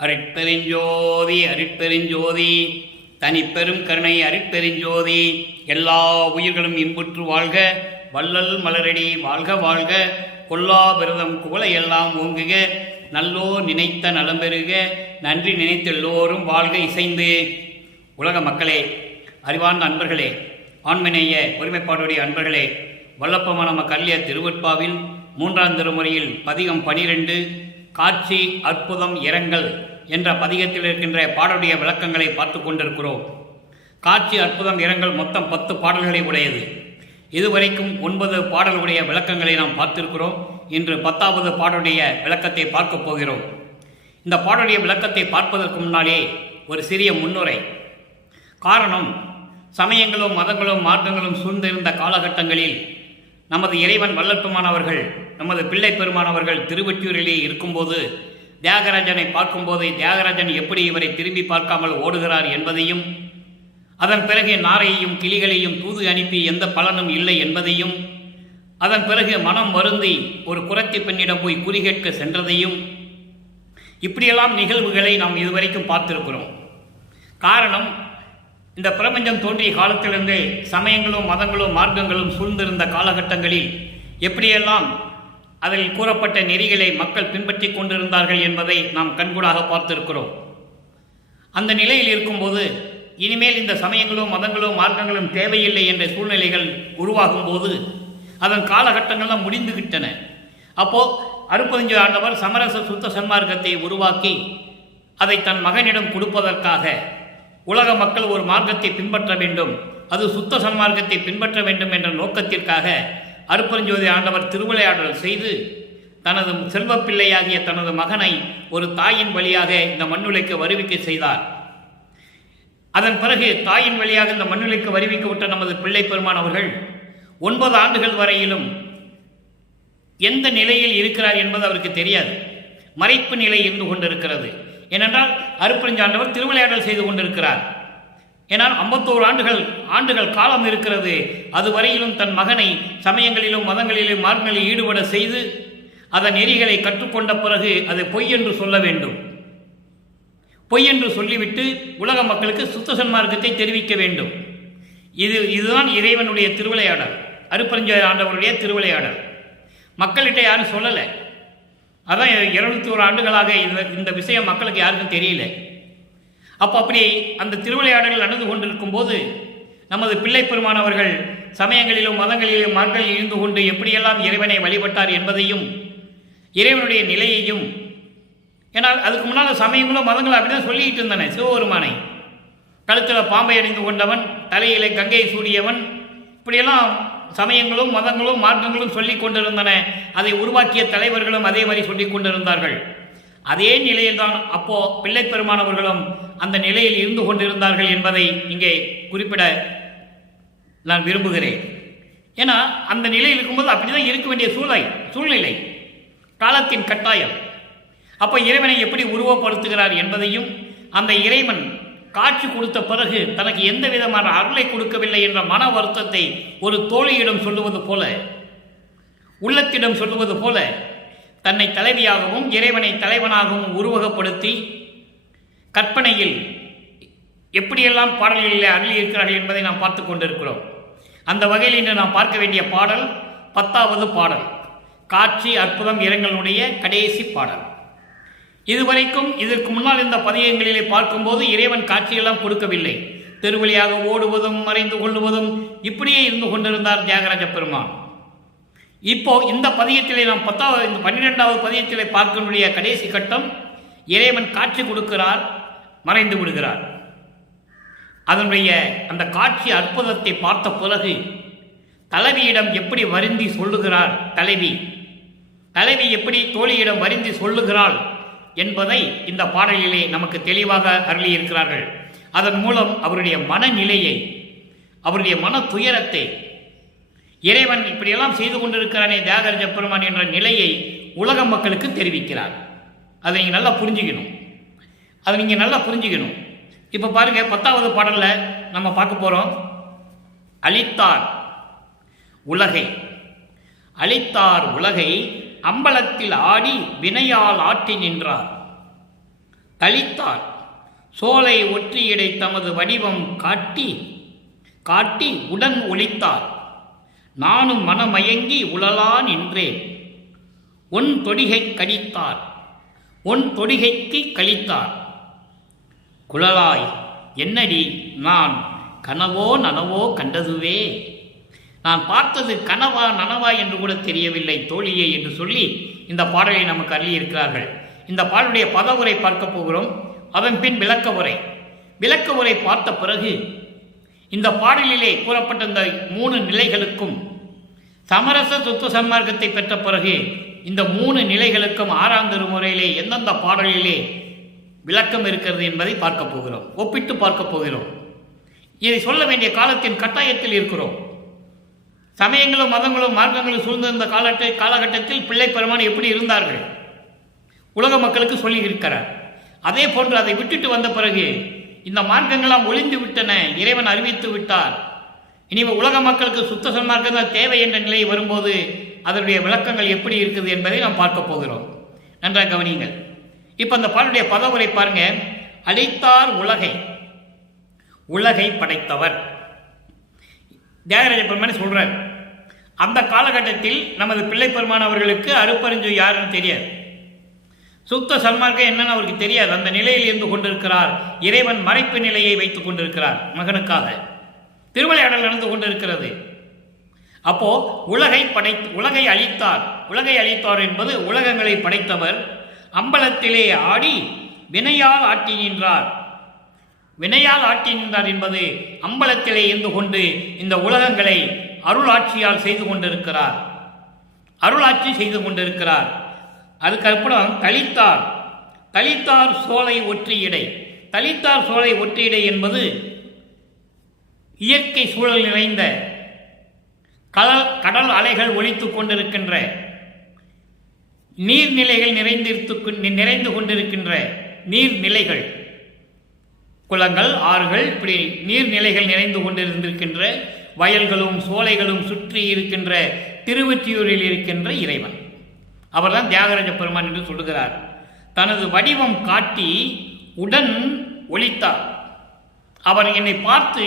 அருட்பெருஞ்சோதி அருட்பெருஞ்சோதி தனிப்பெரும் கருணை அருட்பெருஞ்சோதி. எல்லா உயிர்களும் இன்புற்று வாழ்க, வள்ளல் மலரடி வாழ்க வாழ்க, கொல்லா விரதம் குவளை எல்லாம் ஓங்குக, நல்லோ நினைத்த நலம் பெறுக, நன்றி நினைத்த எல்லோரும் வாழ்க இசைந்து. உலக மக்களே, அறிவார்ந்த அன்பர்களே, ஆண்மநேய ஒருமைப்பாடுடைய அன்பர்களே, வல்லப்பமான நம்ம கல்ய திருவட்பாவில் 3ஆம் திருமுறையில் பதிகம் 12 காட்சி அற்புதம் இரங்கல் என்ற பதிகத்தில் இருக்கின்ற பாடலுடைய விளக்கங்களை பார்த்து கொண்டிருக்கிறோம். காட்சி அற்புதம் இரங்கல் மொத்தம் 10 பாடல்களை உடையது. இதுவரைக்கும் 9 பாடலுடைய விளக்கங்களை நாம் பார்த்திருக்கிறோம். இன்று 10வது பாடலுடைய விளக்கத்தை பார்க்க போகிறோம். இந்த பாடலுடைய விளக்கத்தை பார்ப்பதற்கு முன்னாலே ஒரு சிறிய முன்னுரை. காரணம், சமயங்களும் மதங்களும் மார்க்கங்களும் சூழ்ந்திருந்த காலகட்டங்களில் நமது இறைவன் வல்லற்பெருமானவர்கள், நமது பிள்ளை பெருமானவர்கள் திருவொற்றியூரிலே இருக்கும்போது தியாகராஜனை பார்க்கும்போது தியாகராஜன் எப்படி இவரை திரும்பி பார்க்காமல் ஓடுகிறார் என்பதையும், அதன் பிறகு நாரையையும் கிளிகளையும் தூது அனுப்பி எந்த பலனும் இல்லை என்பதையும், அதன் பிறகு மனம் வருந்தி ஒரு குறத்தி பெண்ணிடம் போய் குறி கேட்க சென்றதையும், இப்படியெல்லாம் நிகழ்வுகளை நாம் இதுவரைக்கும் பார்த்திருக்கிறோம். காரணம், இந்த பிரபஞ்சம் தோன்றிய காலத்திலிருந்து சமயங்களும் மதங்களும் மார்க்கங்களும் சூழ்ந்திருந்த காலகட்டங்களில் எப்படியெல்லாம் அதில் கூறப்பட்ட நெறிகளை மக்கள் பின்பற்றி கொண்டிருந்தார்கள் என்பதை நாம் கண்கூடாக பார்த்திருக்கிறோம். அந்த நிலையில் இருக்கும்போது இனிமேல் இந்த சமயங்களும் மதங்களும் மார்க்கங்களும் தேவையில்லை என்ற சூழ்நிலைகள் உருவாகும் போது அதன் காலகட்டங்கள்லாம் முடிந்துவிட்டன. அப்போது அருட்பெருஞ்சோதி ஆண்டவர் சமரச சுத்த சன்மார்க்கத்தை உருவாக்கி அதை தன் மகனிடம் கொடுப்பதற்காக உலக மக்கள் ஒரு மார்க்கத்தை பின்பற்ற வேண்டும், அது சுத்த சன்மார்க்கத்தை பின்பற்ற வேண்டும் என்ற நோக்கத்திற்காக அருட்பெருஞ்சோதி ஆண்டவர் திருவிளையாடல் செய்து தனது செல்வப்பிள்ளையாகிய தனது மகனை ஒரு தாயின் வழியாக இந்த மண்ணுலைக்கு வருவிக்க செய்தார். அதன் பிறகு தாயின் வழியாக இந்த மண்ணுலைக்கு வருவிக்க விட்ட நமது பிள்ளை பெருமானவர்கள் 9 ஆண்டுகள் வரையிலும் எந்த நிலையில் இருக்கிறார் என்பது அவருக்கு தெரியாது. மறைப்பு நிலை இருந்து கொண்டிருக்கிறது. ஏனென்றால் அருட்பெருஞ்சோதி ஆண்டவர் திருவிளையாடல் செய்து கொண்டிருக்கிறார். ஏனால் 51 ஆண்டுகள் காலம் இருக்கிறது. அதுவரையிலும் தன் மகனை சமயங்களிலும் மதங்களிலும் மார்க்கங்களில் ஈடுபட செய்து அதன் நெறிகளை கற்றுக்கொண்ட பிறகு அதை பொய் என்று சொல்ல வேண்டும். பொய் என்று சொல்லிவிட்டு உலக மக்களுக்கு சுத்த சன்மார்க்கத்தை தெரிவிக்க வேண்டும். இதுதான் இறைவனுடைய திருவிளையாடல், அருட்பெருஞ்சோதி ஆண்டவருடைய திருவிளையாடல். மக்கள்கிட்ட யாரும் சொல்லலை. அதான் 201 ஆண்டுகளாக இந்த விஷயம் மக்களுக்கு யாருக்கும் தெரியல. அப்படி அந்த திருவிளையாடல்கள் நடந்து கொண்டிருக்கும் போது நமது பிள்ளை பெருமானவர்கள் சமயங்களிலும் மதங்களிலும் மார்க்கங்களில் இருந்து கொண்டு எப்படியெல்லாம் இறைவனை வழிபட்டார் என்பதையும் இறைவனுடைய நிலையையும், ஏன்னால் அதுக்கு முன்னால் சமயங்களும் மதங்களும் அப்படிதான் சொல்லிட்டு இருந்தன. சிவபெருமானை கழுத்தில் பாம்பை அணிந்து கொண்டவன், தலையிலே கங்கையை சூடியவன், இப்படியெல்லாம் சமயங்களும் மதங்களும் மார்க்கங்களும் சொல்லிக் கொண்டிருந்தன. அதை உருவாக்கிய தலைவர்களும் அதே மாதிரி சொல்லிக் கொண்டிருந்தார்கள். அதே நிலையில்தான் அப்போ பிள்ளை பெருமானவர்களும் அந்த நிலையில் இருந்து கொண்டிருந்தார்கள் என்பதை இங்கே குறிப்பிட நான் விரும்புகிறேன். ஏன்னா அந்த நிலையில் இருக்கும்போது அப்படிதான் இருக்க வேண்டிய சூழ்நிலை, காலத்தின் கட்டாயம். அப்போ இறைவனை எப்படி உருவப்படுத்துகிறார் என்பதையும், அந்த இறைவன் காட்சி கொடுத்த பிறகு தனக்கு எந்த விதமான அருளை கொடுக்கவில்லை என்ற மன வருத்தத்தை ஒரு தோழியிடம் சொல்லுவது போல, உள்ளத்திடம் சொல்லுவது போல தன்னை தலைவியாகவும் இறைவனை தலைவனாகவும் உருவகப்படுத்தி கற்பனையில் எப்படியெல்லாம் பாடல்களில் அருளியிருக்கிறார்கள் என்பதை நாம் பார்த்து கொண்டிருக்கிறோம். அந்த வகையில் இன்று நாம் பார்க்க வேண்டிய பாடல் 10வது பாடல், காட்சி அற்புதம் இரங்கலுடைய கடைசி பாடல். இதுவரைக்கும் இதற்கு முன்னால் இந்த பதிகங்களிலே பார்க்கும்போது இறைவன் காட்சியெல்லாம் கொடுக்கவில்லை. தெருவழியாக ஓடுவதும் மறைந்து கொள்ளுவதும் இப்படியே இருந்து கொண்டிருந்தார் தியாகராஜ பெருமான். இப்போ இந்த பதிகத்திலே நாம் 12வது பதிகத்திலே பார்க்கக்கூடிய கடைசி கட்டம், இறைவன் காட்சி கொடுக்கிறார், மறைந்து விடுகிறார். அதனுடைய அந்த காட்சி அற்புதத்தை பார்த்த பிறகு தலைவியிடம் எப்படி வருந்தி சொல்லுகிறார், தலைவி எப்படி தோழியிடம் வருந்தி சொல்லுகிறாள் என்பதை இந்த பாடலிலே நமக்கு தெளிவாக அருளியிருக்கிறார்கள். அதன் மூலம் அவருடைய மனநிலையை, அவருடைய மன துயரத்தை, இறைவன் இப்படியெல்லாம் செய்து கொண்டிருக்கிறானே தியாகராஜ பெருமான் என்ற நிலையை உலக மக்களுக்கு தெரிவிக்கிறார். அதை நீங்கள் நல்லா புரிஞ்சுக்கணும். இப்போ பாருங்க, 10வது பாடலில் நம்ம பார்க்க போகிறோம். அளித்தார் உலகை அம்பலத்தில் ஆடி வினையால் ஆட்டி நின்றார். தளித்தார் சோலை ஒற்றியடை தமது வடிவம் காட்டி உடன் ஒளித்தார். நானும் மனமயங்கி உழலா நின்றேன். ஒன் தொடிகை கழித்தார். ஒன் தொடிகைக்கு கழித்தார். குழலாய் என்னடி நான் கனவோ நனவோ கண்டதுவே. நான் பார்த்தது கனவா நனவா என்று கூட தெரியவில்லை தோழியே என்று சொல்லி இந்த பாடலை நமக்கு அருளியிருக்கிறார்கள். இந்த பாடலுடைய பதவுரை பார்க்க போகிறோம். அதன் பின் விளக்க உரை பார்த்த பிறகு இந்த பாடலிலே கூறப்பட்ட இந்த 3 நிலைகளுக்கும் சமரச சுத்த சன்மார்க்கத்தை பெற்ற பிறகு இந்த 3 நிலைகளுக்கும் 6ஆம் திருமுறையிலே எந்தெந்த பாடலிலே விளக்கம் இருக்கிறது என்பதை பார்க்க போகிறோம், ஒப்பிட்டு பார்க்க போகிறோம். இதை சொல்ல வேண்டிய காலத்தின் கட்டாயத்தில் இருக்கிறோம். சமயங்களும் மதங்களும் மார்க்கங்களும் சூழ்ந்திருந்த காலகட்டத்தில் பிள்ளை பெருமான் எப்படி இருந்தார்கள் உலக மக்களுக்கு சொல்லி இருக்கிறார். அதே போன்று அதை விட்டுட்டு வந்த பிறகு இந்த மார்க்கங்களாம் ஒளிந்து விட்டன, இறைவன் அறிவித்து விட்டார். இனி உலக மக்களுக்கு சுத்த சன்மார்க்கம் தேவை என்ற நிலை வரும்போது அதனுடைய விளக்கங்கள் எப்படி இருக்குது என்பதை நாம் பார்க்க போகிறோம். நன்றாக கவனியுங்கள். இப்போ அந்த பாடலுடைய பதவுரை பாருங்க. அளித்தார் உலகை படைத்தவர். தியாகராஜ பெருமான் சொல்றார், அந்த காலகட்டத்தில் நமது பிள்ளை பெருமான் அவர்களுக்கு அருப்பறிஞ்சு யாருன்னு தெரியாது, சுத்த சன்மார்க்கம் என்னன்னு அவருக்கு தெரியாது. அந்த நிலையில் இருந்து கொண்டிருக்கிறார். இறைவன் மறைப்பு நிலையை வைத்துக் கொண்டிருக்கிறார். மகனுக்காக திருவிளையாடல் நடந்து கொண்டிருக்கிறது. அப்போ உலகை அழித்தார் என்பது உலகங்களை படைத்தவர். அம்பலத்திலே ஆடி வினையால் ஆட்டி நின்றார் என்பது அம்பலத்திலே இருந்து கொண்டு இந்த உலகங்களை அருளாட்சியால் செய்து கொண்டிருக்கிறார். அதுக்கப்புறம் தளித்தார் சோலை ஒற்றியடை என்பது இயற்கை சூழல் நிறைந்த கடல் அலைகள் ஒலித்துக் கொண்டிருக்கின்ற நீர்நிலைகள் நிறைந்து கொண்டிருக்கின்ற நீர்நிலைகள், குளங்கள், ஆறுகள், இப்படி நீர்நிலைகள் நிறைந்து கொண்டிருந்திருக்கின்ற வயல்களும் சோலைகளும் சுற்றி இருக்கின்ற திருவொற்றியூரில் இருக்கின்ற இறைவன் அவர்தான் தியாகராஜ பெருமான் என்று சொல்லுகிறார். தனது வடிவம் காட்டி உடன் ஒளித்தார். அவர் என்னை பார்த்து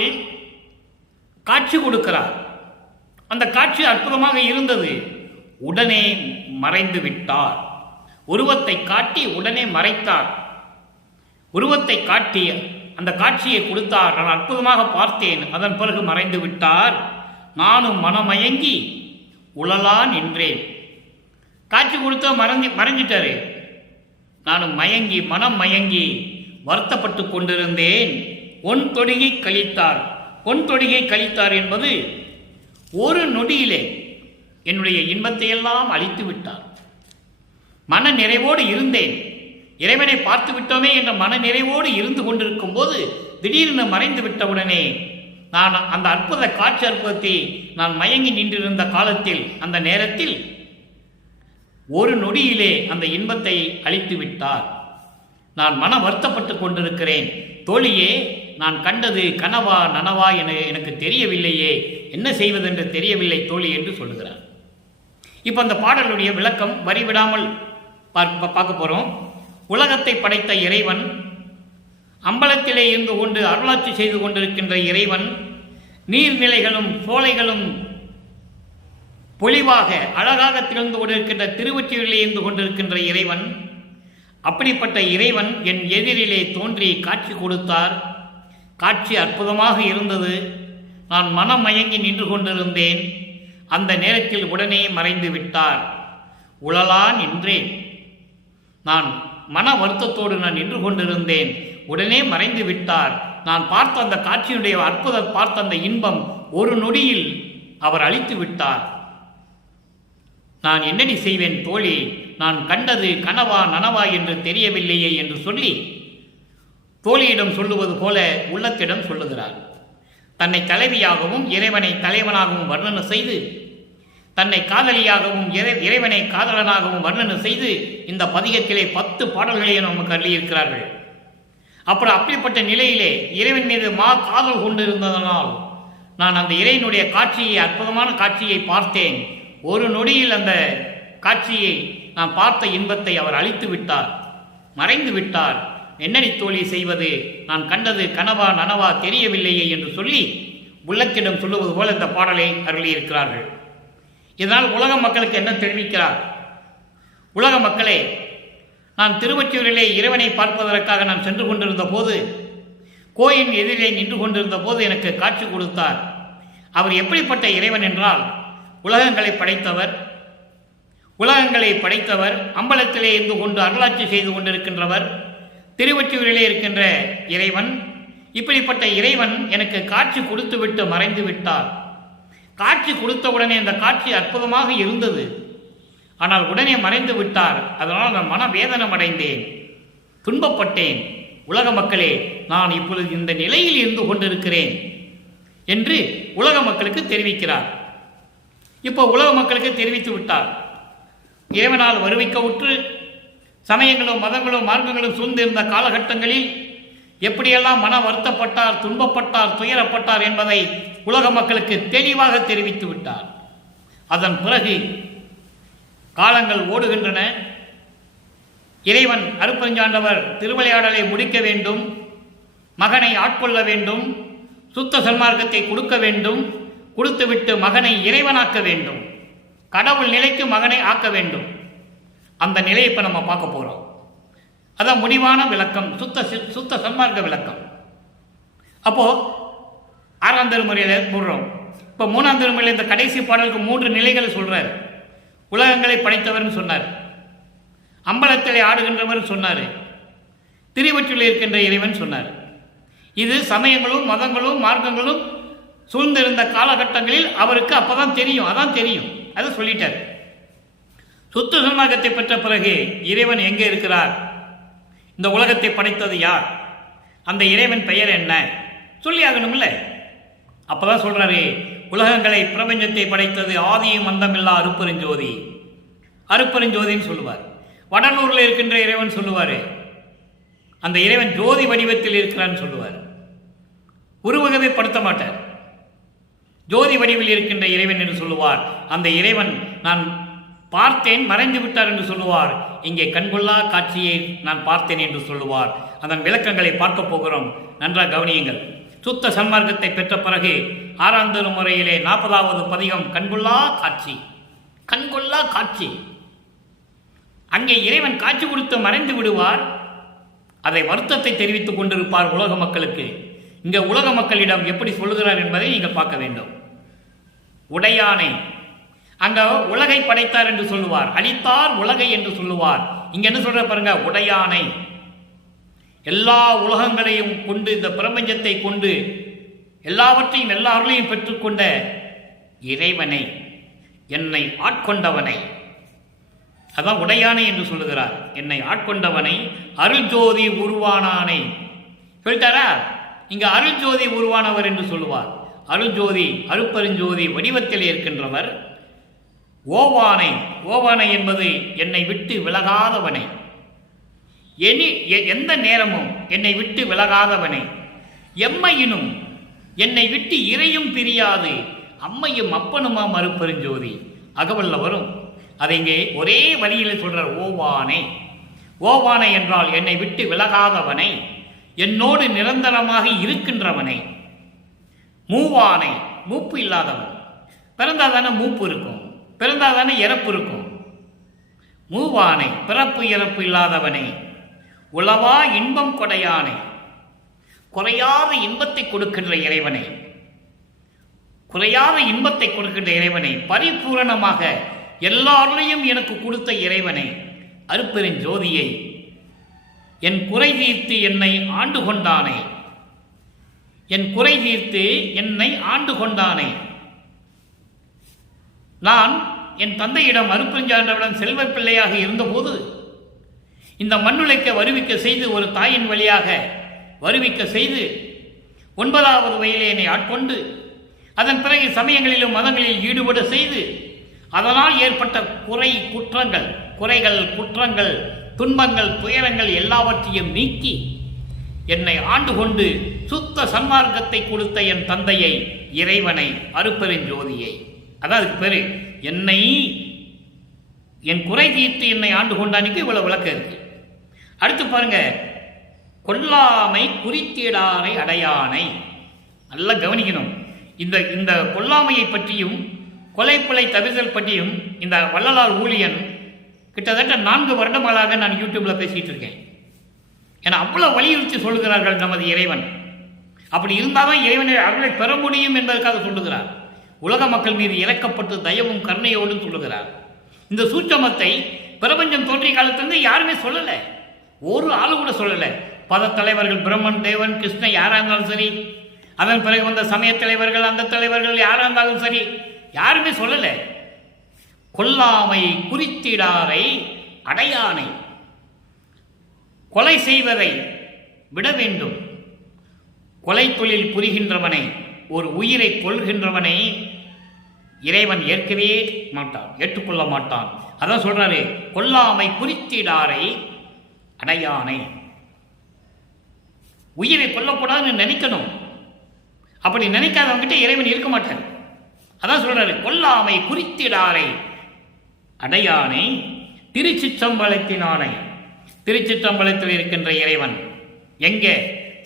காட்சி கொடுக்கிறார். அந்த காட்சி அற்புதமாக இருந்தது. உடனே மறைந்து விட்டார். உருவத்தை காட்டி உடனே மறைத்தார். உருவத்தை காட்டி அந்த காட்சியை கொடுத்தார். நான் அற்புதமாக பார்த்தேன். அதன் பிறகு மறைந்து விட்டார். நானும் மனமயங்கி உழலா நின்றேன். காட்சி கொடுத்த மறைஞ்சிட்டாரு. நானும் மனம் மயங்கி வருத்தப்பட்டு கொண்டிருந்தேன். ஒன் தொடிகை கழித்தார் என்பது ஒரு நொடியிலே என்னுடைய இன்பத்தை எல்லாம் அழித்து விட்டார். மன நிறைவோடு இருந்தேன். இறைவனை பார்த்து விட்டோமே என்ற மன நிறைவோடு இருந்து கொண்டிருக்கும் போது திடீரென மறைந்து விட்டவுடனே நான் அந்த அற்புதத்தை நான் மயங்கி நின்றிருந்த காலத்தில், அந்த நேரத்தில் ஒரு நொடியிலே அந்த இன்பத்தை அழித்து விட்டார். நான் மன வருத்தப்பட்டு கொண்டிருக்கிறேன். தோழியே, நான் கண்டது கனவா நனவா என எனக்கு தெரியவில்லையே, என்ன செய்வதென்று தெரியவில்லை தோழி என்று சொல்லுகிறார். இப்போ அந்த பாடலுடைய விளக்கம் வரிவிடாமல் பார்க்க போகிறோம். உலகத்தை படைத்த இறைவன், அம்பலத்திலே இருந்து கொண்டு அருளாட்சி செய்து கொண்டிருக்கின்ற இறைவன், நீர்நிலைகளும் சோலைகளும் பொலிவாக அழகாக திறந்து கொண்டிருக்கின்ற திருவொற்றியூரிலே இருந்து கொண்டிருக்கின்ற இறைவன், அப்படிப்பட்ட இறைவன் என் எதிரிலே தோன்றி காட்சி கொடுத்தார். காட்சி அற்புதமாக இருந்தது. நான் மனம் மயங்கி நின்று கொண்டிருந்தேன். அந்த நேரத்தில் உடனே மறைந்து விட்டார். உழலா நின்றேன். நான் மன வருத்தத்தோடு நான் நின்று கொண்டிருந்தேன். உடனே மறைந்து விட்டார். நான் பார்த்த அந்த காட்சியுடைய பார்த்த அந்த இன்பம் ஒரு நொடியில் அவர் அழித்து விட்டார். நான் என்னடி செய்வேன் தோழி, நான் கண்டது கனவா நனவா என்று தெரியவில்லையே என்று சொல்லி தோழியிடம் சொல்லுவது போல உள்ளத்திடம் சொல்லுகிறார். தன்னை தலைவியாகவும் இறைவனை தலைவனாகவும் வர்ணனை செய்து, தன்னை காதலியாகவும் இறைவனை காதலனாகவும் வர்ணனை செய்து இந்த பதிகத்திலே 10 பாடல்களையும் நமக்கு அள்ளியிருக்கிறார்கள். அப்புறம் அப்படிப்பட்ட நிலையிலே இறைவன் மீது காதல் கொண்டிருந்ததனால் நான் அந்த இறைவனுடைய காட்சியை, அற்புதமான காட்சியை பார்த்தேன். ஒரு நொடியில் அந்த காட்சியை நான் பார்த்த இன்பத்தை அவர் அழித்து விட்டார், மறைந்து விட்டார். என்னடி தோழி செய்வது, நான் கண்டது கனவா நனவா தெரியவில்லையே என்று சொல்லி உள்ளத்திடம் சொல்லுவது போல இந்த பாடலை அருளியிருக்கிறார்கள். இதனால் உலக மக்களுக்கு என்ன தெரிவிக்கிறார்? உலக மக்களே, நான் திருவொற்றியூரிலே இறைவனை பார்ப்பதற்காக நான் சென்று கொண்டிருந்த போது, கோயில் எதிரே நின்று கொண்டிருந்த போது எனக்கு காட்சி கொடுத்தார். அவர் எப்படிப்பட்ட இறைவன் என்றால், உலகங்களை படைத்தவர், அம்பலத்திலே இருந்து கொண்டு அருளாட்சி செய்து கொண்டிருக்கின்றவர், திருவொற்றியூரிலே இருக்கின்ற இறைவன். இப்படிப்பட்ட இறைவன் எனக்கு காட்சி கொடுத்து விட்டு மறைந்து விட்டார். காட்சி கொடுத்தவுடனே அந்த காட்சி அற்புதமாக இருந்தது. ஆனால் உடனே மறைந்து விட்டார். அதனால் நான் மனவேதனம் அடைந்தேன், துன்பப்பட்டேன். உலக மக்களே, நான் இப்பொழுது இந்த நிலையில் இருந்து கொண்டிருக்கிறேன் என்று உலக மக்களுக்கு தெரிவிக்கிறார். இப்போ உலக மக்களுக்கு தெரிவித்து விட்டார். இறைவனால் வருவிக்க உற்று சமயங்களும் மதங்களும் மார்க்கங்களும் சூழ்ந்திருந்த காலகட்டங்களில் எப்படியெல்லாம் மன வருத்தப்பட்டார், துன்பப்பட்டார், துயரப்பட்டார் என்பதை உலக மக்களுக்கு தெளிவாக தெரிவித்து விட்டார். அதன் பிறகு காலங்கள் ஓடுகின்றன. இறைவன் அருட்பெருஞ்சாண்டவர் திருவிளையாடலை முடிக்க வேண்டும், மகனை ஆட்கொள்ள வேண்டும், சுத்த சன்மார்க்கத்தை கொடுக்க வேண்டும், கொடுத்துவிட்டு மகனை இறைவனாக்க வேண்டும், கடவுள் நிலைக்கு மகனை ஆக்க வேண்டும். அந்த நிலையை இப்போ நம்ம பார்க்க போகிறோம். அதான் முடிவான விளக்கம், சுத்த சன்மார்க்க விளக்கம். அப்போது 6ஆம் திருமுறையில் போடுறோம். இப்போ 3ஆம் திருமுறையில் இந்த கடைசி பாடலுக்கு 3 நிலைகள் சொல்கிறார். உலகங்களை படைத்தவர்னு சொன்னார், அம்பலத்திலே ஆடுகின்றவர் சொன்னார், திருவொற்றியூரில் இருக்கின்ற இறைவன் சொன்னார். இது சமயங்களும் மதங்களும் மார்க்கங்களும் சூழ்ந்திருந்த காலகட்டங்களில் அவருக்கு அப்போதான் தெரியும், அதான் தெரியும், அதை சொல்லிட்டார். சுத்த சன்மார்க்கத்தை பெற்ற பிறகு இறைவன் எங்கே இருக்கிறார், இந்த உலகத்தை படைத்தது யார், அந்த இறைவன் பெயர் என்ன சொல்லி ஆகணும்ல. அப்போதான் சொல்றாரு, உலகங்களை பிரபஞ்சத்தை படைத்தது ஆதியும் அந்தமில்லா அருட்பெருஞ்சோதி. அருட்பெருஞ்சோதின்னு சொல்லுவார். வடலூரில் இருக்கின்ற இறைவன் சொல்லுவார், அந்த இறைவன் ஜோதி வடிவத்தில் இருக்கிறான்னு சொல்லுவார். உருவகமே படுத்த மாட்டார், ஜோதி வடிவில் இருக்கின்ற இறைவன் என்று சொல்லுவார். அந்த இறைவன் நான் பார்த்தேன் மறைந்து விட்டார் என்று சொல்லுவார். இங்கே கண்கொள்ளா காட்சியை நான் பார்த்தேன் என்று சொல்லுவார். அதன் விளக்கங்களை பார்க்க போகிறோம், நன்றாக கவனியுங்கள். சுத்த சன்மார்க்கத்தை பெற்ற பிறகு 6ஆம் திருமுறையிலே 40வது பதிகம் கண்கொள்ளா காட்சி. கண்கொள்ளா காட்சி. அங்கே இறைவன் காட்சி கொடுத்து மறைந்து விடுவார். அதை வருத்தத்தை தெரிவித்துக் கொண்டிருப்பார் உலக மக்களுக்கு. இங்கே உலக மக்களிடம் எப்படி சொல்லுகிறார் என்பதை நீங்கள் பார்க்க வேண்டும். உடையானை, அங்க உலகை படைத்தார் என்று சொல்லுவார், அளித்தார் உலகை என்று சொல்லுவார். இங்க என்ன சொல்ற பாருங்க, உடையானை. எல்லா உலகங்களையும் கொண்டு, இந்த பிரபஞ்சத்தை கொண்டு எல்லாவற்றையும் எல்லா அருளையும் பெற்றுக்கொண்ட இறைவனை, என்னை ஆட்கொண்டவனை, அதான் உடையானை என்று சொல்லுகிறார். என்னை ஆட்கொண்டவனை, அருள்ஜோதி உருவானானை சொல்லிட்டாரா. இங்க அருள்ஜோதி உருவானவர் என்று சொல்லுவார். அருள்ஜோதி அருட்பெருஞ்சோதி வடிவத்தில் இருக்கின்றவர். ஓவானை, ஓவானை என்பது என்னை விட்டு விலகாதவனை, எந்த நேரமும் என்னை விட்டு விலகாதவனை. எம்மையினும் என்னை விட்டு இறையும் பிரியாது, அம்மையும் அப்பனுமாம் அருட்பெருஞ்சோதி. அகவல்ல வரும். அதை இங்கே ஒரே வழியில் சொல்றார், ஓவானை. ஓவானை என்றால் என்னை விட்டு விலகாதவனை, என்னோடு நிரந்தரமாக இருக்கின்றவனை. மூவானை, மூப்பு இல்லாதவன். பிறந்தாதானே மூப்பு இருக்கும், பிறந்தாதானே இறப்பு இருக்கும். மூவானை, பிறப்பு இறப்பு இல்லாதவனை. உளவா இன்பம் கொடையானை, குறையாத இன்பத்தை கொடுக்கின்ற இறைவனை, குறையாத இன்பத்தை கொடுக்கின்ற இறைவனை, பரிபூரணமாக எல்லாரையும் எனக்கு கொடுத்த இறைவனை, அருட்பெருஞ்சோதியை, என் குறை தீர்த்து என்னை ஆண்டு கொண்டானே, என் குறை தீர்த்து என்னை ஆண்டு கொண்டானே. நான் என் தந்தையிடம் அருட்பெருஞ்சாண்டவரிடம் செல்வ பிள்ளையாக இருந்தபோது இந்த மண்ணுலைக்க வருவிக்க செய்து, ஒரு தாயின் வழியாக வருவிக்க செய்து 9வது வயதிலே என்னை ஆட்கொண்டு, அதன் பிறகு சமயங்களிலும் மதங்களில் ஈடுபட செய்து, அதனால் ஏற்பட்ட குறைகள் குற்றங்கள் துன்பங்கள் துயரங்கள் எல்லாவற்றையும் நீக்கி என்னை ஆண்டு கொண்டு சுத்த சன்மார்க்கத்தை கொடுத்த என் தந்தையை, இறைவனை, அருட்பெருஞ்சோதியை. அதாவது பேரு என்னை, என் குறை தீர்த்து என்னை ஆண்டு கொண்டானுக்கு இவ்வளவு விளக்கம் இருக்கு. அடுத்து பாருங்க, கொல்லாமை குறித்திடாரை அடையானை. நல்லா கவனிக்கணும். இந்த இந்த கொல்லாமையை பற்றியும் கொலைப்புலை தவிர்த்தல் பற்றியும் இந்த வள்ளலார் ஊழியன் கிட்டத்தட்ட 4 வருடங்களாக நான் யூடியூப்ல பேசிட்டு இருக்கேன். ஏன்னா அவ்வளவு வலியுறுத்தி சொல்லுகிறார்கள் நமது இறைவன். அப்படி இருந்தால்தான் இறைவனை அருளை பெற முடியும் என்பதற்காக சொல்லுகிறார். உலக மக்கள் மீது இறக்கப்பட்டு தயவும் கருணையோடும் சொல்லுகிறார். இந்த சூட்சமத்தை பிரபஞ்சம் தோன்றிய காலத்திலிருந்து யாருமே சொல்லலை. ஒரு ஆளு கூட சொல்லலை. பத தலைவர்கள் பிரம்மன், தேவன், கிருஷ்ணன் யாரா இருந்தாலும் சரி, அதன் பிறகு வந்த சமய தலைவர்கள், அந்த தலைவர்கள் யாரா இருந்தாலும் சரி, யாருமே சொல்லலை. கொல்லாமை குறித்திடாரை அடையானை. கொலை செய்வதை விட வேண்டும். கொலை தொழில் புரிகின்றவனை, ஒரு உயிரை கொள்கின்றவனை இறைவன் ஏற்கவே மாட்டான், ஏற்றுக்கொள்ள மாட்டான். அதான் சொல்றாரு, கொல்லாமை குறித்திடாரை அடையானை. உயிரை கொல்லக்கூடாதுன்னு நினைக்கணும். அப்படி நினைக்காதவங்கிட்ட இறைவன் இருக்க மாட்டார். அதான் சொல்றாரு, கொல்லாமை குறித்திடாரை அடையானை திருச்சிற்றம்பலத்தின் ஆணை. திருச்சிற்றம்பலத்தில் இருக்கின்ற இறைவன் எங்கே?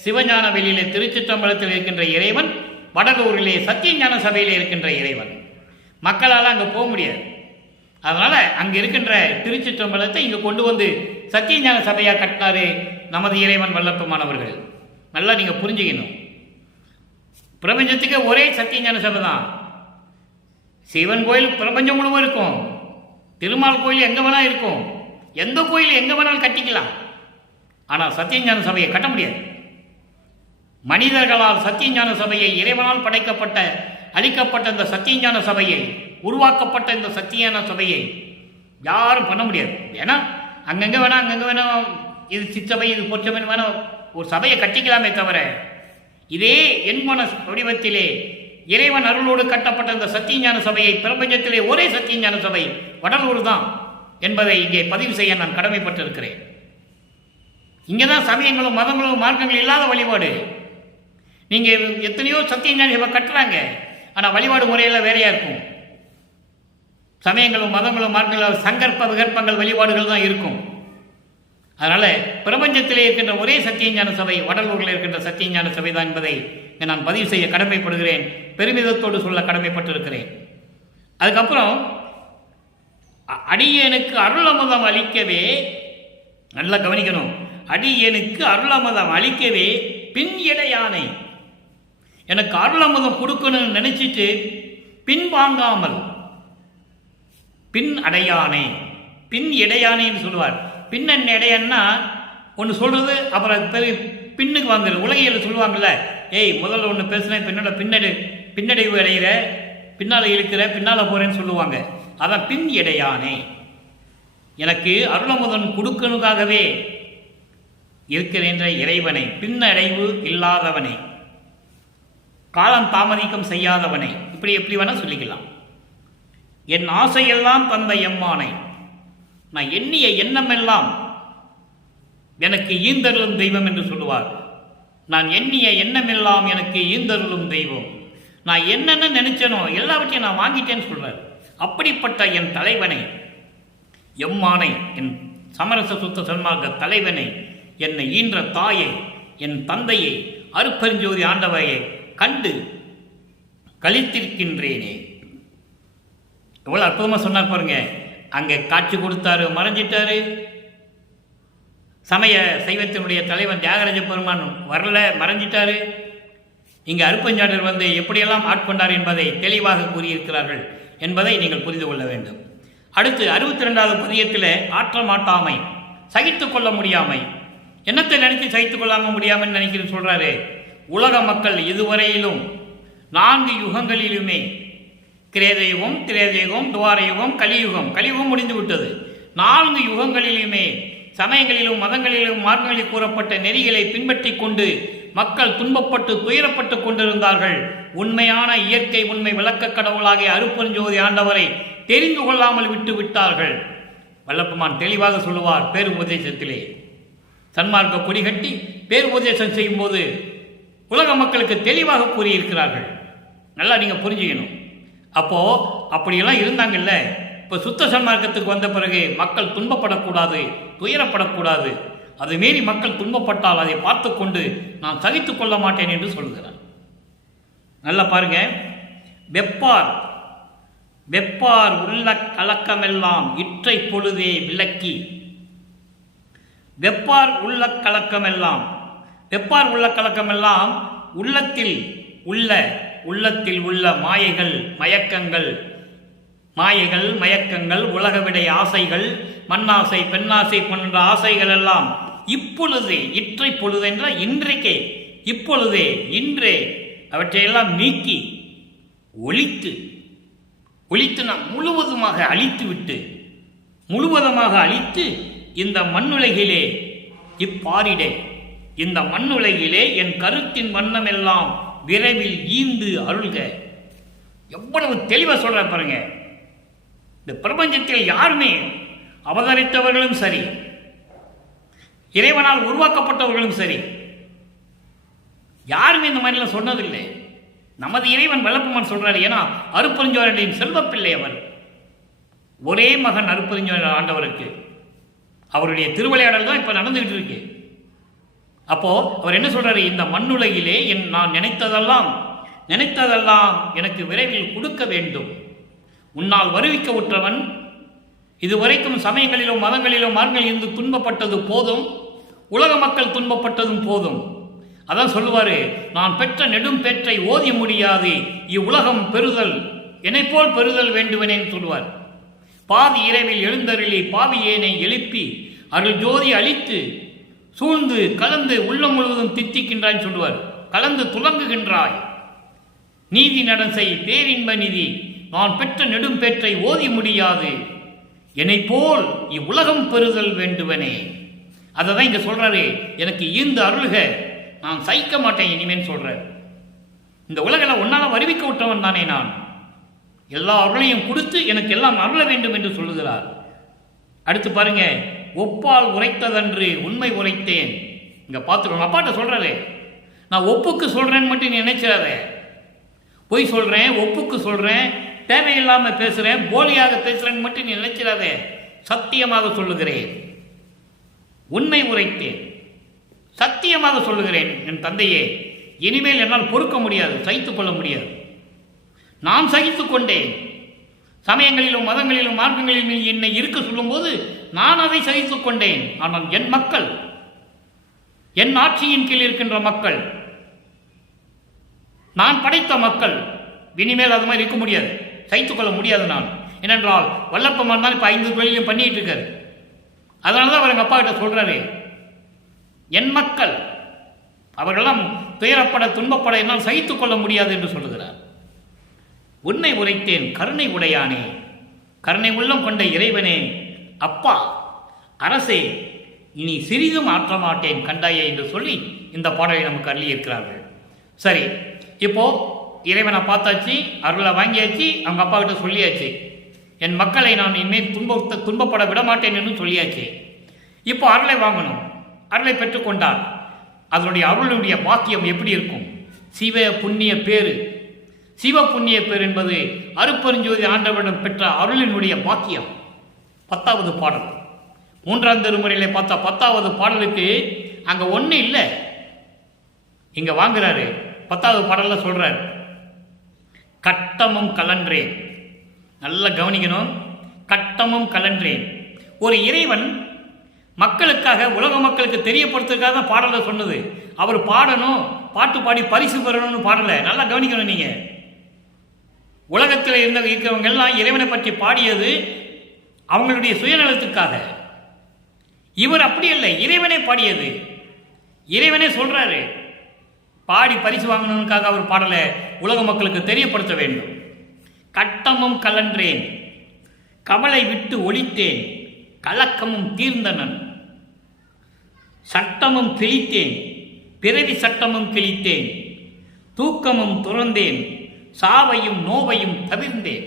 சிவஞான வெளியிலே திருச்சிற்றம்பலத்தில் இருக்கின்ற இறைவன், வடலூரிலே சத்தியஞான சபையிலே இருக்கின்ற இறைவன். மக்களால் அங்கே போக முடியாது. அதனால அங்கே இருக்கின்ற திருச்சிற்றம்பலத்தை இங்கே கொண்டு வந்து சத்தியஞான சபையாக கட்டினாரு நமது இறைவன் வல்லப்பமானவர்கள். நல்லா நீங்க புரிஞ்சுக்கணும். பிரபஞ்சத்துக்கு ஒரே சத்தியஞான சபை தான். சிவன் கோயில் பிரபஞ்சம் முழுவதும் இருக்கும். திருமால் கோயில் எங்க வேணா இருக்கும். எந்த கோயில் எங்க வேணாலும் கட்டிக்கலாம். ஆனால் சத்தியஞான சபையை கட்ட முடியாது. மனிதர்களால் சத்தியஞான சபையை, இறைவனால் படைக்கப்பட்ட அளிக்கப்பட்ட இந்த சத்தியஞான சபையை, உருவாக்கப்பட்ட இந்த சத்தியஞான சபையை யாரும் பண்ண முடியாது. ஏன்னா அங்கங்க வேணா இது சிற்றபை, இது பொற்றபை வேணா ஒரு சபையை கட்டிக்கலாமே தவிர, இதே எண்மன வடிவத்திலே இறைவன் அருளோடு கட்டப்பட்ட இந்த சத்தியஞான சபையை, பிரபஞ்சத்திலே ஒரே சத்தியஞான சபை வடலூர் தான் என்பதை இங்கே பதிவு செய்ய நான் கடமைப்பட்டிருக்கிறேன். இங்கேதான் சமயங்களும் மதங்களும் மார்க்கங்களும் இல்லாத வழிபாடு. நீங்க எத்தனையோ சத்தியஞான சபை கட்டுறாங்க, ஆனா வழிபாடு முறையில் வேறையா இருக்கும். சமயங்களும் மதங்களும் மார்க்கங்களும் சங்கற்ப விகற்பங்கள் வழிபாடுகள் தான் இருக்கும். அதனால பிரபஞ்சத்திலே இருக்கின்ற ஒரே சத்தியஞான சபை வடலூரில் இருக்கின்ற சத்தியஞான சபை தான் என்பதை நான் பதிவு செய்ய கடமைப்படுகிறேன். பெருமிதத்தோடு சொல்ல கடமைப்பட்டிருக்கிறேன். அதுக்கப்புறம் அடியேனுக்கு அருளமுதம் அளிக்கவே, நல்லா கவனிக்கணும், அடியேனுக்கு அருளமுதம் அளிக்கவே பின் இடையானை. எனக்கு அருளமுதம் கொடுக்கணும்னு நினைச்சிட்டு பின் வாங்காமல், பின் அடையானே, பின் இடையானேன்னு சொல்லுவார். பின்னன் இடையன்னா ஒன்று சொல்றது, அப்புறம் பின்னுக்கு வாங்குறது. உலகியல் சொல்லுவாங்கல்ல, ஏய் முதல்ல ஒன்று பேசுனேன், பின்னடைவு அடைகிற, பின்னால் இருக்கிற, பின்னால் போறேன்னு சொல்லுவாங்க. அதான் பின் இடையானே. எனக்கு அருளமுதன் கொடுக்கணுக்காகவே இருக்கிறேன்ற இறைவனை, பின்னடைவு இல்லாதவனை, காலம் தாமதிக்கம் செய்யாதவனை, இப்படி எப்படி வேணா சொல்லிக்கலாம். என் ஆசையெல்லாம் தந்த எம்மானை, நான் எண்ணிய எண்ணமெல்லாம் எனக்கு ஈந்தருளும் தெய்வம் என்று சொல்லுவார். நான் எண்ணிய எண்ணமெல்லாம் எனக்கு ஈந்தருளும் தெய்வம். நான் என்னென்ன நினைச்சனோ எல்லாவற்றையும் நான் வாங்கிட்டேன்னு சொல்றார். அப்படிப்பட்ட என் தலைவனை, எம்மானை, என் சமரச சுத்த சன்மார்க்க தலைவனை, என்னை ஈன்ற தாயை, என் தந்தையை, அருட்பெருஞ்சோதி ஆண்டவரையை கண்டு கழித்திருக்கின்றேனே. எவ்வளவு அற்புதமா சொன்னார் பாருங்க. அங்கே காட்சி கொடுத்தாரு, மறைஞ்சிட்டாரு. சமய சைவத்தினுடைய தலைவன் தியாகராஜ பெருமான் வரல, மறைஞ்சிட்டாரு. இங்கே அருப்பஞ்சாண்டர் வந்து எப்படியெல்லாம் ஆட்கொண்டார் என்பதை தெளிவாக கூறியிருக்கிறார்கள் என்பதை நீங்கள் புரிந்து கொள்ள வேண்டும். அடுத்து 62வது பதியத்தில் ஆற்ற மாட்டாமை, சகித்து கொள்ள முடியாமை, என்னத்தை நினைத்து சகித்து கொள்ளாம முடியாமல் நினைக்கிறேன்னு சொல்றாரு. உலக மக்கள் இதுவரையிலும் 4 யுகங்களிலுமே, கிரேதயுகம், திரேதயுகம், துவாரயுகம், கலியுகம் முடிந்து விட்டது. 4 யுகங்களிலுமே சமயங்களிலும் மதங்களிலும் மார்க்கங்களில் கூறப்பட்ட நெறிகளை பின்பற்றி கொண்டு மக்கள் துன்பப்பட்டு துயரப்பட்டு கொண்டிருந்தார்கள். உண்மையான இயற்கை உண்மை விளக்க கடவுளாகிய அருட்பெருஞ்சோதி ஆண்டவரை தெரிந்து கொள்ளாமல் விட்டு விட்டார்கள். வல்லப்பமான் தெளிவாக சொல்லுவார் பேரு உபதேசத்திலே. சன்மார்க்க கொடி கட்டி பேரு உபதேசம் செய்யும் போது உலக மக்களுக்கு தெளிவாக கூறியிருக்கிறார்கள். நல்லா நீங்க புரிஞ்சுக்கணும். அப்போ அப்படியெல்லாம் இருந்தாங்கல்ல. இப்போ சுத்த சன்மார்க்கத்துக்கு வந்த பிறகு மக்கள் துன்பப்படக்கூடாது, துயரப்படக்கூடாது. அதை மீறி மக்கள் துன்பப்பட்டால் அதை பார்த்து கொண்டு நான் சகித்துக் கொள்ள மாட்டேன் என்று சொல்கிறார். நல்லா பாருங்க, வெப்பார் உள்ள கலக்கமெல்லாம் இற்றை பொழுதே விளக்கி. வெப்பார் உள்ள கலக்கமெல்லாம் உள்ளத்தில் உள்ள மயக்கங்கள் உலக விடை ஆசைகள், மண்ணாசை, பெண்ணாசை போன்ற ஆசைகள் எல்லாம் இப்பொழுதே, இற்றை பொழுது என்ற இன்றைக்கே, இப்பொழுதே, இன்றே அவற்றையெல்லாம் நீக்கி ஒழித்து நாம் முழுவதுமாக அழித்து இந்த மண்ணுலகிலே இந்த மண்ணுலகிலே என் கருத்தின் வண்ணமெல்லாம் விரைவில் ஈந்து அருள்க. எவ்வளவு தெளிவாக சொல்ற பாருங்க. இந்த பிரபஞ்சத்தில் யாருமே அவதரித்தவர்களும் சரி, இறைவனால் உருவாக்கப்பட்டவர்களும் சரி, யாருமே இந்த மாதிரிலாம் சொன்னதில்லை. நமது இறைவன் வல்லப்பமான் சொல்றாரு. ஏன்னா அருட்பெருஞ்சோதியின் செல்வப்பிள்ளை அவர், ஒரே மகன் அருட்பெருஞ்சோதி ஆண்டவருக்கு. அவருடைய திருவிளையாடல் தான் இப்ப நடந்துகிட்டு இருக்கு. அப்போ அவர் என்ன சொல்றாரு, இந்த மண்ணுலகிலே நான் நினைத்ததெல்லாம் எனக்கு விரைவில் கொடுக்க வேண்டும். உன்னால் வருவிக்க உற்றவன் இதுவரைக்கும் சமயங்களிலோ மதங்களிலோ மார்களில் இருந்து துன்பப்பட்டது போதும், உலக மக்கள் துன்பப்பட்டதும் போதும். அதான் சொல்லுவாரு, நான் பெற்ற நெடும் பேற்றை ஓதிய முடியாது, இவ்வுலகம் பெறுதல் என்னைப்போல் பெறுதல் வேண்டுவனேன்னு சொல்லுவார். பாதி இரவில் எழுந்தருளி பாவியேனை எழுப்பி அருள் ஜோதி அளித்து சூழ்ந்து கலந்து உள்ளம் முழுவதும் தித்திக்கின்றாய் சொல்லுவார். கலந்து துலங்குகின்றாய், நீதி நடசை பேரின்ப நிதி, நான் பெற்ற நெடும் பேற்றை ஓதி முடியாது, என்னைப்போல் இவ்வுலகம் பெறுதல் வேண்டுவனே. அதை தான் இங்க சொல்றாரு, எனக்கு ஈந்து அருள்க, நான் சகிக்க மாட்டேன் இனிமேன்னு சொல்றார். இந்த உலகில் உன்னால வருவிக்க விட்டவன் தானே நான், எல்லா அருளையும் கொடுத்து எனக்கு எல்லாம் அருள வேண்டும் என்று சொல்லுகிறார். அடுத்து பாருங்க, ஒப்பால் உரைத்ததன்று உண்மை உரைத்தேன். இங்க பார்த்துக்கோங்க, அப்பாட்ட சொல்றாரு, நான் ஒப்புக்கு சொல்றேன்னு மட்டும் நீ நினைச்சிடாத. பொய் சொல்றேன், ஒப்புக்கு சொல்றேன், தேவையில்லாம பேசுறேன், போலியாக பேசுறேன்னு மட்டும் நீ நினைச்சிடாத. சத்தியமாக சொல்லுகிறேன், உண்மை உரைத்தேன், சத்தியமாக சொல்லுகிறேன். என் தந்தையே, இனிமேல் என்னால் பொறுக்க முடியாது, சகித்துக் கொள்ள முடியாது. நான் சகித்துக் கொண்டேன். சமயங்களிலும் மதங்களிலும் மார்க்கங்களிலும் என்னை இருக்க சொல்லும் போது நான் அதை சகித்துக் கொண்டேன். ஆனால் என் மக்கள், என் ஆட்சியின் கீழ் இருக்கின்ற மக்கள், நான் படைத்த மக்கள், இனிமேல் அது மாதிரி இருக்க முடியாது, சகித்துக் கொள்ள முடியாது நான். ஏனென்றால் வல்லப்பமான் தான் இப்ப 5 தொழிலையும் பண்ணிட்டு இருக்காரு. அதனாலதான் அவர் எங்க அப்பா கிட்ட சொல்றாரு, என் மக்கள் அவர்களெல்லாம் துயரப்பட துன்பப்பட என்னால் சகித்துக் கொள்ள முடியாது என்று சொல்லுகிறார். உண்மை உரைத்தேன் கருணை உடையானே, கருணை உள்ளம் கொண்ட இறைவனே, அப்பா அரசே, இனி சிறிதும் ஆற்ற மாட்டேன் கண்டாயே என்று சொல்லி இந்த பாடலை நமக்கு அருளி இருக்கிறார்கள். சரி, இப்போ இறைவனை பார்த்தாச்சு, அருளை வாங்கியாச்சு, அவங்க அப்பா கிட்ட சொல்லியாச்சு, என் மக்களை நான் இனிமேல் துன்பப்பட விட மாட்டேன் என்று சொல்லியாச்சு. இப்போ அருளை வாங்கணும். அருளை பெற்றுக்கொண்டால் அதனுடைய அருளுடைய பாக்கியம் எப்படி இருக்கும்? சிவ புண்ணிய பேரு. சிவ புண்ணிய பேர் என்பது அருட்பெருஞ்சோதி ஆண்டவரிடம் பெற்ற அருளினுடைய பாக்கியம். 10வது பாடல், 3ஆம் திருமுறையிலே பார்த்தா 10வது பாடலுக்கு அங்க ஒண்ணு இல்லை, இங்க வாங்குறாரு. 10வது பாடல்ல சொல்றாரு, கட்டமும் கலன்றேன். நல்லா கவனிக்கணும், கட்டமும் கலன்றேன். ஒரு இறைவன் மக்களுக்காக, உலக மக்களுக்கு தெரியப்படுத்துறதுக்காக தான் பாடலை சொன்னது. அவர் பாடணும், பாட்டு பாடி பரிசு பெறணும்னு பாடலை. நல்லா கவனிக்கணும். நீங்க உலகத்தில் இருக்கிறவங்க எல்லாம் இறைவனை பற்றி பாடியது அவங்களுடைய சுயநலத்துக்காக. இவர் அப்படி இல்லை, இறைவனே பாடியது. இறைவனே சொல்றாரு, பாடி பரிசு வாங்கணுக்காக அவர் பாடலை உலக மக்களுக்கு தெரியப்படுத்த வேண்டும். கட்டமும் கலன்றேன், கவலை விட்டு ஒழித்தேன், கலக்கமும் தீர்ந்தனன், சட்டமும் கிழித்தேன், பிறவி சட்டமும் கிழித்தேன், தூக்கமும் துறந்தேன், சாவையும் நோவையும் தவிர்ந்தேன்.